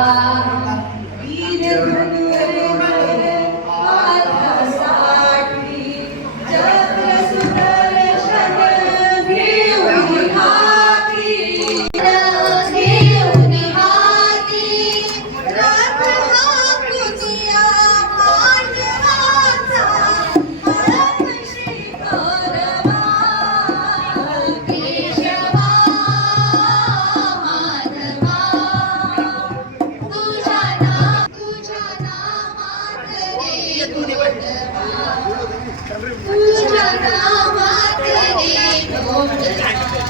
वीर धनुर्धर हातासाठी चक्र सुदर्शन घेऊन हाती घेऊन हाती रथ हाकुतिया पांडवांचा पळत शिखरवा केशवा माधवा तुझ्या नामात रे वडवा तुझ्या नामात रे वडवा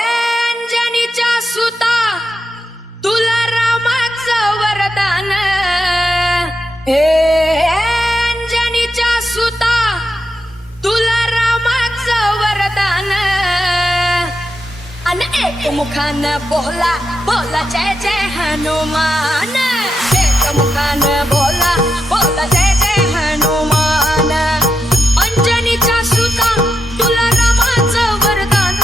अंजनीच्या सुता तुला रामाचं वरदान अंजनीच्या सुता तुला रामाचं वरदान आणि एक मुखानं बोला बोला जय जय हनुमान एक मुखानं बोला बोला जय जय हनुमान अंजनीच्या सुता तुला रामाचं वरदान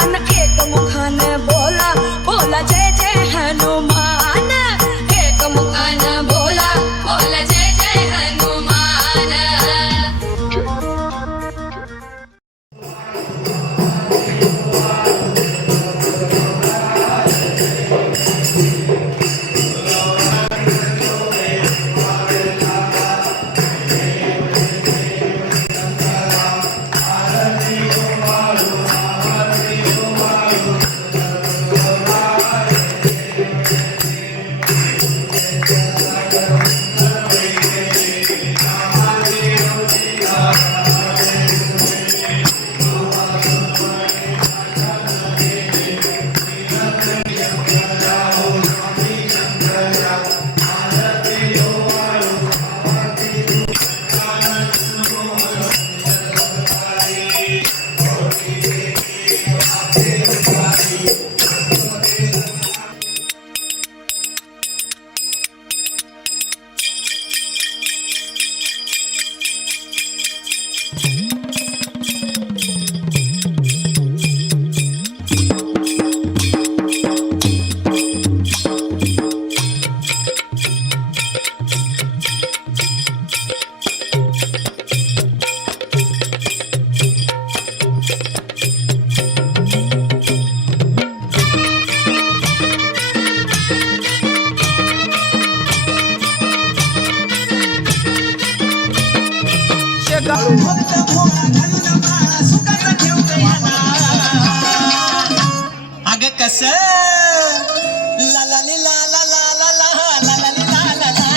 आणि एक मुखानं बोला बोला जय जय हनुमान एक मुखानं बोला बोला जय जय हनुमान अग कस ला ला ली ला ला ला ला ला ला ला ली ला ला ला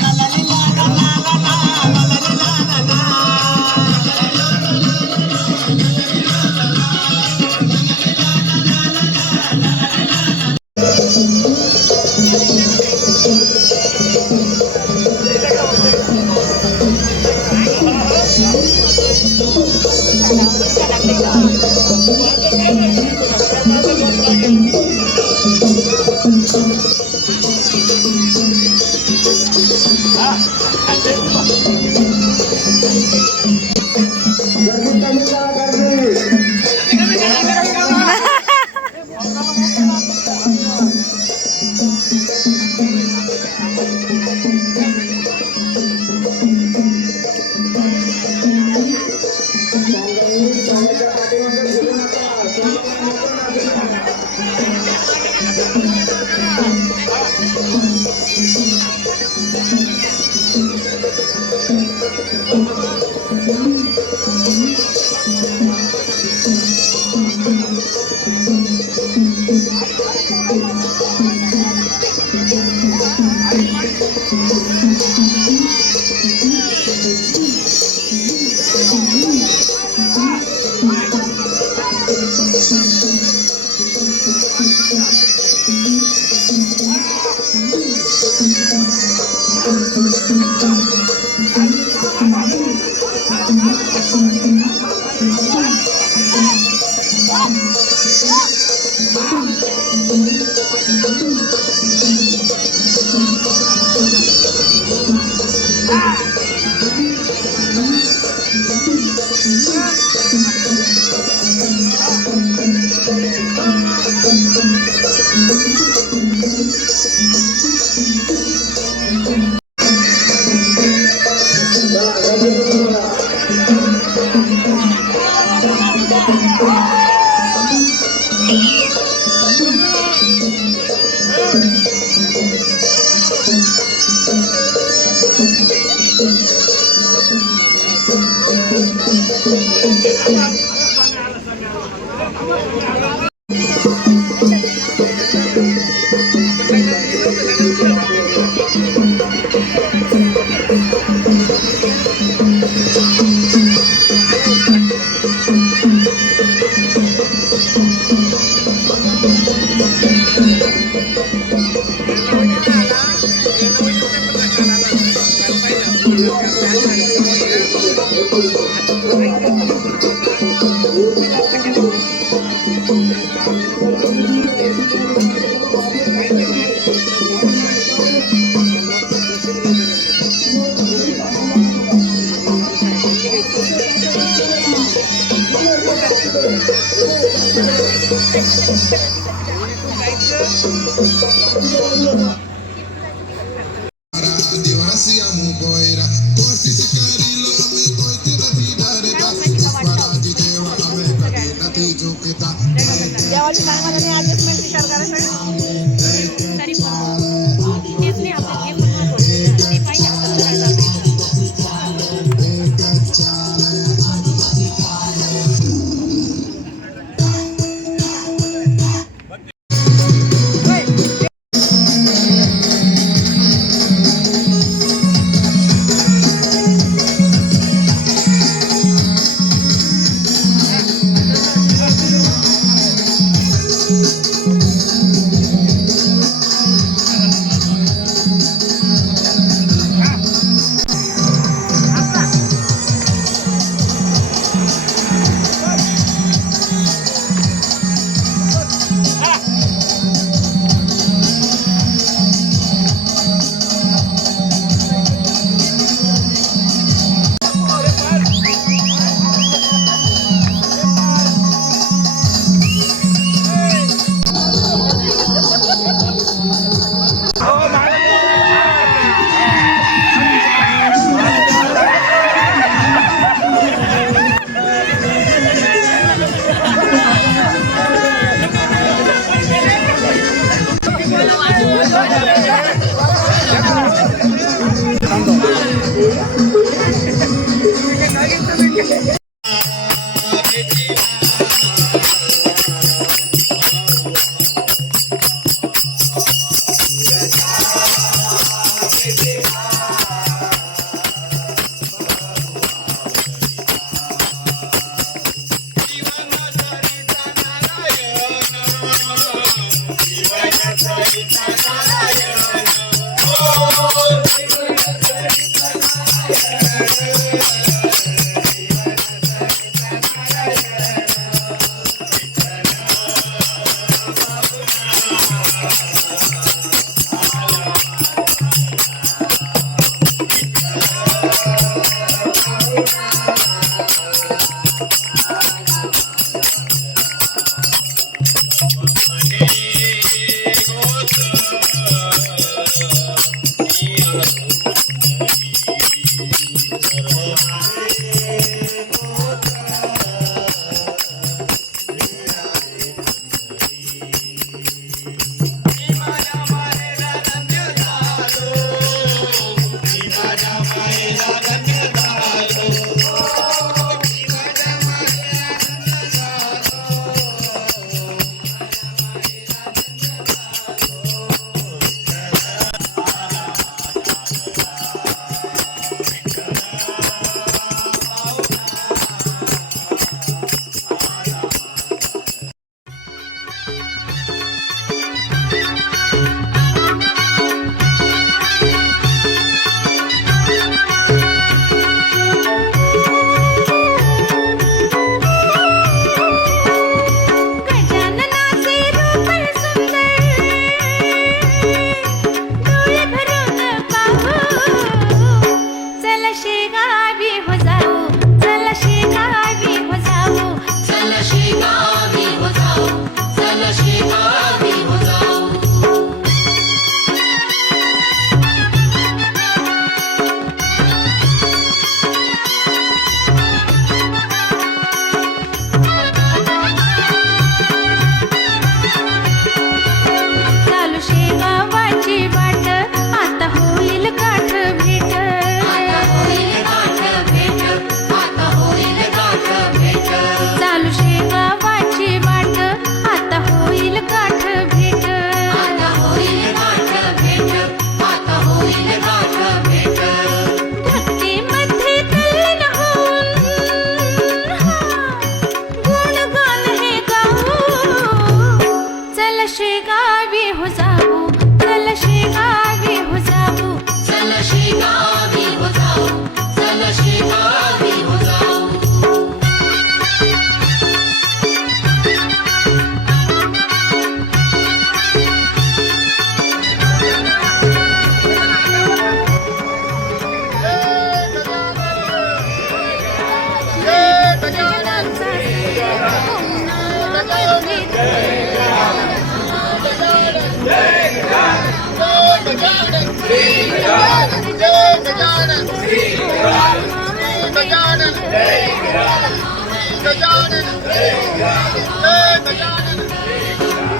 ला ला ली ला ला ला ला ला ला ला ली ला ला ला.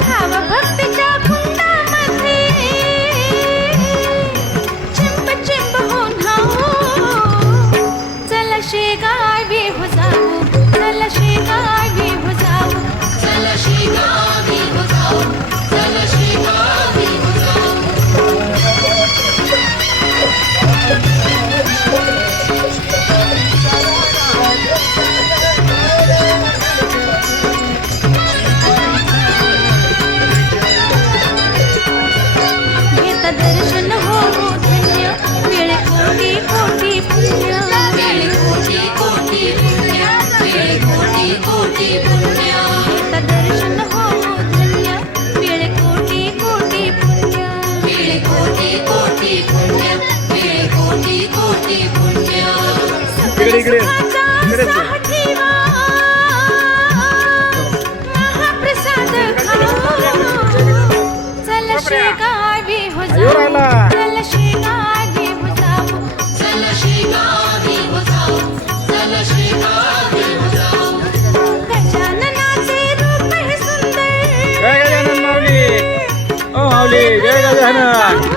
भावभक्तीच्या कुंडामध्ये चिंब चिंब होऊन धावू, चला शेगावी हो जाऊ, चला शेगावी हो जाऊ, चला शेगावी हो जाऊ, चला शेगावी हो जाऊ. दर्शन हो धन्य, वेळ कोटी कोटी पुण्य, वेळ कोटी कोटी पुण्य, वेळ कोटी कोटी पुण्य. दर्शन हो धन्य, वेळ कोटी कोटी पुण्य, वेळ कोटी कोटी पुण्य, वेळ कोटी कोटी पुण्य. ठेवा महाप्रसाद खाऊ, चला शेगावी हो जाऊ, चला शेगावी हो जाऊ, चला शेगावी हो जाऊ, चला शेगावी हो जाऊ. गजाननाचे रूप हे सुंदर, जय गजानन माऊली, ओ माऊली जय गजानन.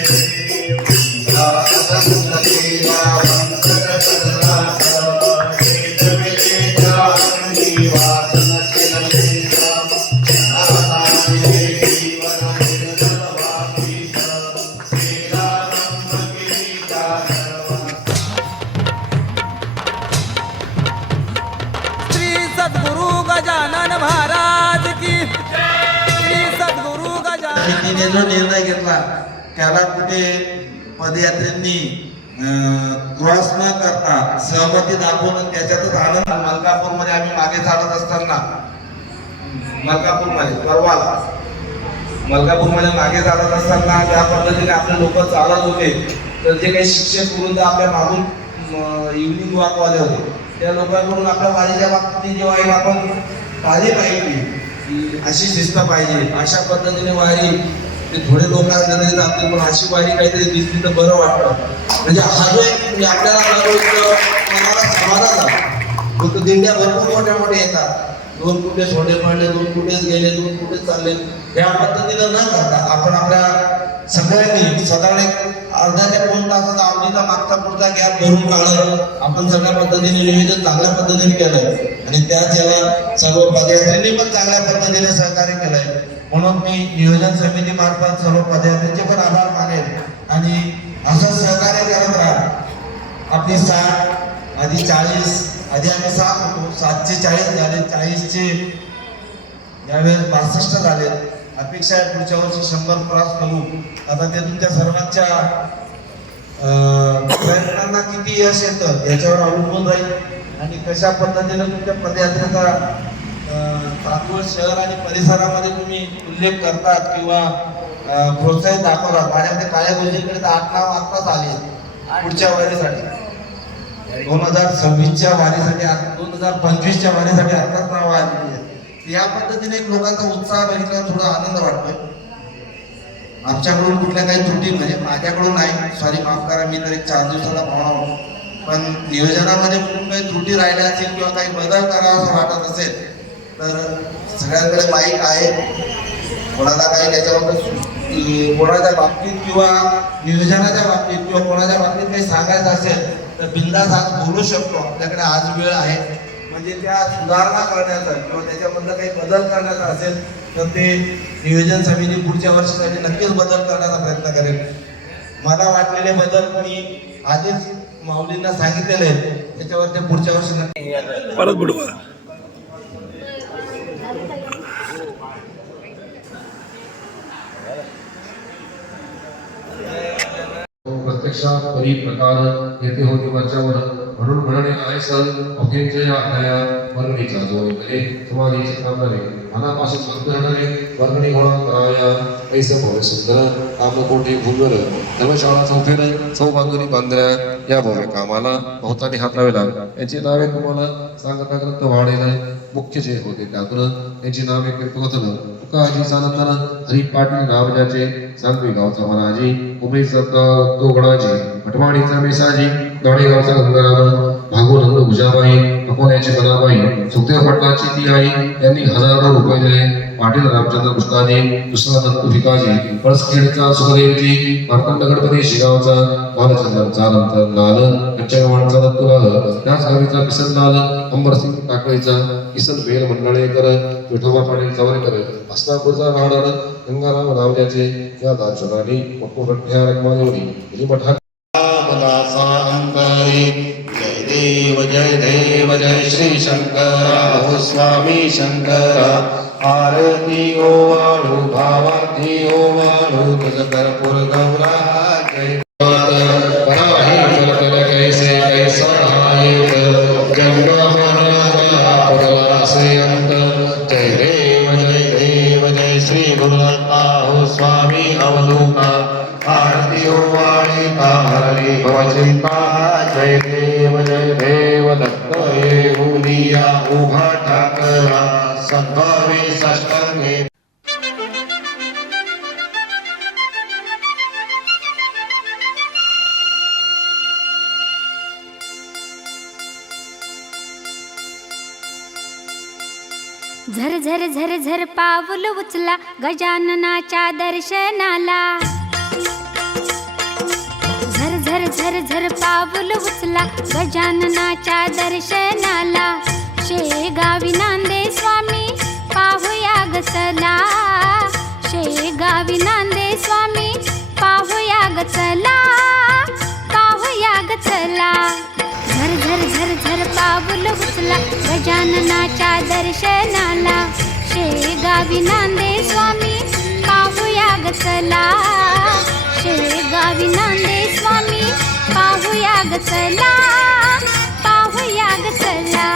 श्री सद्गुरु गजानन महाराज की श्री सद्गुरु गजानन. समितीने जो निर्णय घेतला त्याला कुठे पदयात्रेंनी क्रॉस न करता सहमती दाखवून त्याच्यातच आनंद. मलकापूरमध्ये आम्ही मागे चालत असताना मलकापूरमध्ये मागे चालत असताना ज्या पद्धतीने आपले लोक चालत होते तर जे काही शिक्षक वृंद आपल्या मागून इव्हनिंग वॉकवाले होते त्या लोकांकडून आपल्या वारीच्या बाबतीत जेव्हा आपण पाहिली पाहिजे की अशी शिस्त पाहिजे, अशा पद्धतीने वारी ते थोडे लोक जरी जातील पण अशी वारी काहीतरी दिसली तर बरं वाटतं. म्हणजे हा जो एक आपल्याला मनाला समाधान झाला. फक्त दिंड्या भरपूर मोठ्या मोठ्या येतात, 2 कुठे छोटे पडले, 2 कुठेच गेले, 2 कुठेच चालले, या पद्धतीनं न करता आपण आपल्या सगळ्यांनी साधारण एक अर्धा ते 2 तासाचा आवडीचा मागचा पुढचा गॅप भरून काढत आपण सगळ्या पद्धतीने नियोजन चांगल्या पद्धतीने केलंय आणि त्याच याला सर्व पदयात्रेंनी पण चांगल्या पद्धतीने सहकार्य केलंय. म्हणून मी नियोजन समिती मार्फत सर्व पदयात्रेचे पण आभार मानेल आणि असं सहकार्य करत राहा. आपली 60 आधी 40 आधी आम्ही 7 होतो, 7चे 40 झाले, 40चे यावेळेस 62 झाले. अपेक्षा आहे पुढच्या वर्षी 100 क्रॉस करू. आता ते तुमच्या सर्वांच्या प्रयत्नांना किती यश येतं याच्यावर अवलंबून राहील आणि कशा पद्धतीने तुमच्या पदयात्रेचा चांदवड शहर आणि परिसरामध्ये तुम्ही उल्लेख करतात किंवा प्रोत्साहित दाखवतात. माझ्याकडे काळ्या गोष्टींकडे 8 नाव आत्ताच आले पुढच्या वारीसाठी. 2026च्या वारीसाठी 2025च्या वारीसाठी आत्ताच नाव आलेली आहे. या पद्धतीने एक लोकांचा उत्साह बघितला थोडा आनंद वाटतोय. आमच्याकडून कुठल्या काही त्रुटी म्हणजे माझ्याकडून नाही, सॉरी माफ करा, मी तर एक 4 दिवसाला पाहणार, पण नियोजनामध्ये कुठून काही त्रुटी राहिल्या असतील किंवा काही बदल करावा असं वाटत असेल तर सगळ्यांकडे माईक आहे. कोणाला काही त्याच्याबद्दल कोणाच्या बाबतीत किंवा नियोजनाच्या बाबतीत किंवा कोणाच्या बाबतीत काही सांगायचं असेल तर बिनधास्त आज बोलू शकतो. आपल्याकडे आज वेळ आहे. म्हणजे त्या सुधारणा करण्याचा किंवा त्याच्यामधलं काही बदल करण्याचा असेल तर ते नियोजन समिती पुढच्या वर्षासाठी नक्कीच बदल करण्याचा प्रयत्न करेल. मला वाटलेले बदल मी आधीच माऊलींना सांगितलेले आहेत, त्याच्यावर ते पुढच्या वर्षी नक्की परत बुडवा. प्रत्यक्षात परी प्रकार येथे होते वरच्यावर म्हणून म्हणणे आहे सर अभ्यंजय आज्ञा वर्गणीचा जो करे समाधीचे काम नव्हे मनापासून भक्त होणारे वर्गणी गोळा कराया ऐसे भव्य सुंदर कामकोटी भूलवर धर्मशाळा चौफेर सौभांगणी बांधल्या या भव्य कामाला बहुतांनी हातावे लागला. यांची नावे तुम्हाला सांगता ग्रंथ वाढेल. मुख्य जे होते त्यातून त्यांची नावे कीर्तन तुकाजी सानंदन हरी पाटील नावजाचे सांगवी गावचा मनाजी उमेश तो गणाजी पटवाडीचा मेसाजी गावचा गंगाराम भागोनंद भुजाबाई अकोल्याची बनाबाई सुखदेव पाटलाची ती आई यांनी हजारो रुपये दिले. पाटील रामचंद्र कृष्णाजी दुसरा दत्त भिकाजी पळसखेडचा सुखदेवजी मार्तंड गणपती शिगावचा बालचंद्रचा नंतर लाल पंचगवाडचा दत्तलाल त्याच गावीचा किसन लाल अंबरसिंग टाकळीचा किसन वेल मंडळेकर विठोबा पाटील चवरेकर अस्नापूरचा राहणार गंगाराम नावजाचे या दार्शनानी मोठमोठ्या रकमादेवनी मठा जय देव जय श्री शंकर हो स्वामी शंकर आरती ओ वाळू भावार्थी ओ वाळू तुझ कर्पूर गौरा जय कैसे कैसा गंगा जय देव जय श्री गुरुदत्ता हो स्वामी अवधूता आरती ओ वाणी हरी भवचिंता जय देव दत्त हे भूमिया उभा ठाकरा सद्भावे साष्टांगे. झर झर झर झर पाऊल उचला गजाननाच्या दर्शनाला. झर झर पाऊल उचला गजाननाच्या दर्शनाला शेगावी नांदे स्वामी पाहुया ग चला शेगावी नांदे स्वामी पाहुया ग चला पाहुया ग चला झर झर झर झर पाऊल उचला गजाननाच्या दर्शनाला शेगावी नांदे स्वामी पाहुया ग चला शेगावी नांदे स्वामी पाहुया ग चला पाहुया ग चला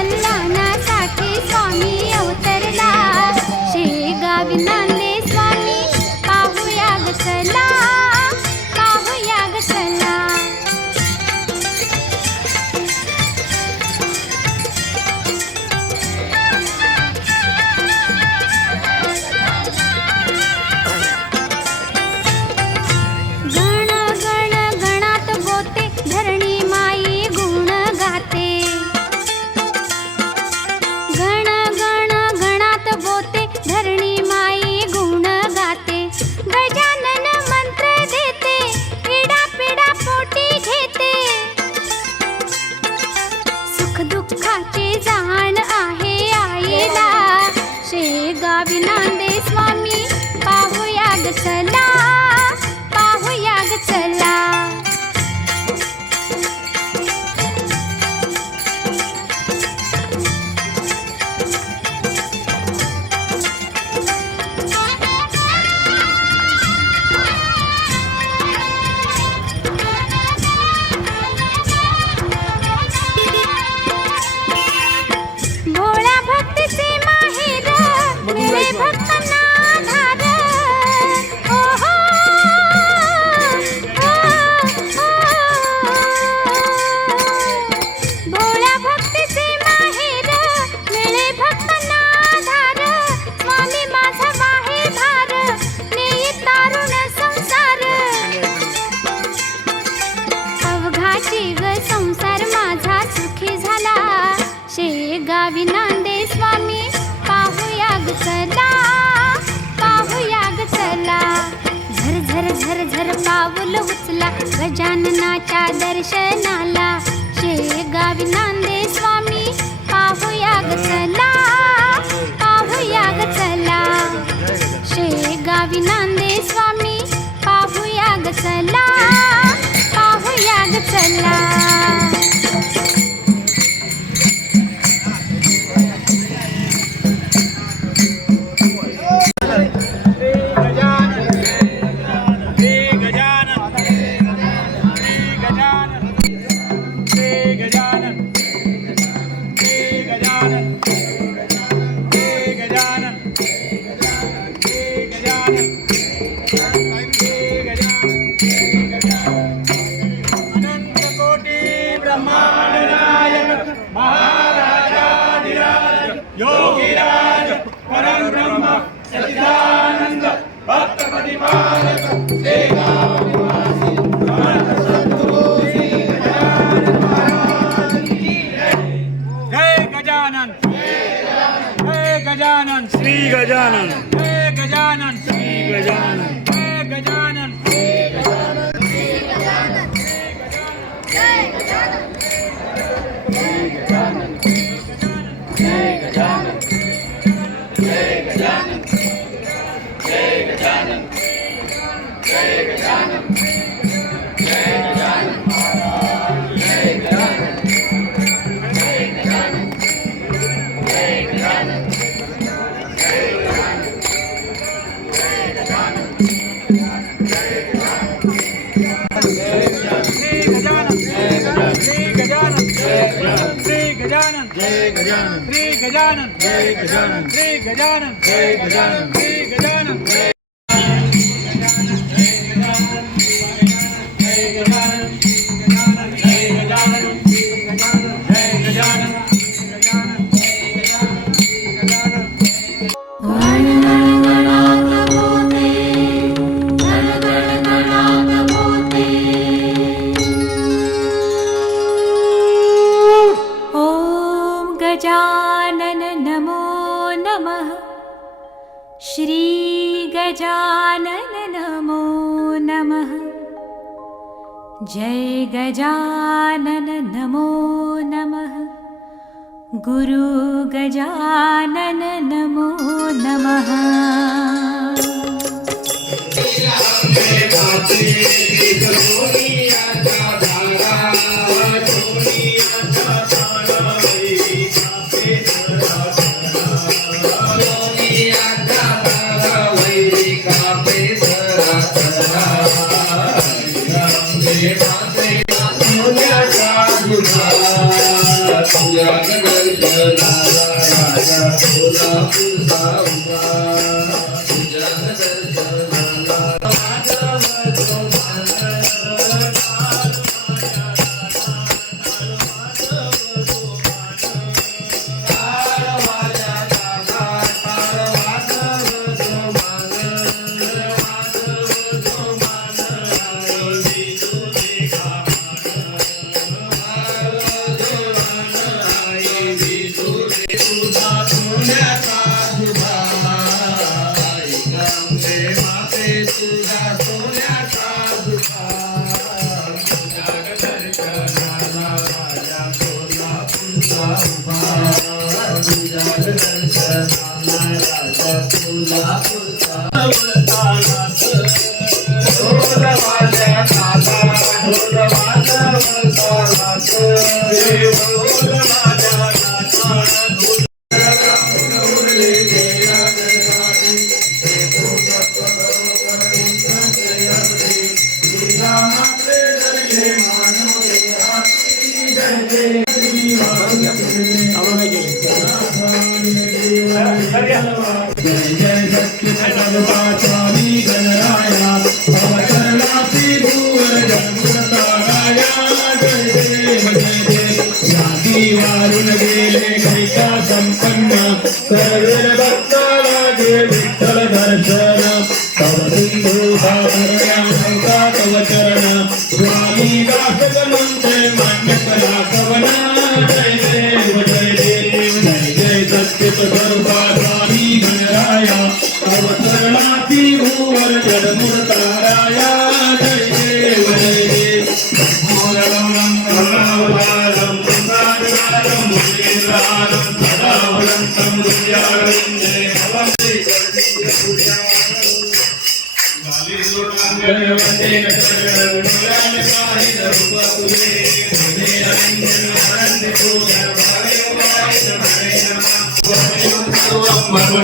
जनकल्याणासाठी स्वामी अवतरला शेगावी नांदे स्वामी पाहुया ग चला पाहुया ग चला गण गण गणात बोते धरणी माई गुण गाते गण गण गणात बोते धरणी माई गुण गाते गजानन मंत्र देते पिडा पिडा पोटी घेते सुख दुःखाची जाण आहे आईला शेगावी नांदे स्वामी पाहुया ग चला पाहुया ग चला भोळ्या भक्तीचे माहेर मिळे भक्तांना आधार ओ हो भोळ्या भक्तीचे माहेर मिळे भक्तांना आधार स्वामी माझा वाहे भार नेई तारुण संसार अवघाची ग संसार माझा सुखी झाला शेगावी नांदे स्वामी पाहुया ग चला पाहुया ग चला झर झर झर झर पाऊल उचला गजाननाच्या दर्शनाला शेगावी नांदे स्वामी पाहुया ग चला पाहुया ग चला शेगावी नांदे स्वामी पाहुया ग चला पाहुया ग चला गजानन जय गजानन जय गजानन जय गजानन जय गजानन जय ॐ गजानन नमो नमः श्री गजानन नमो नमः जय गजानन नमो नमः गुरु गजानन नमो नमः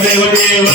देव देव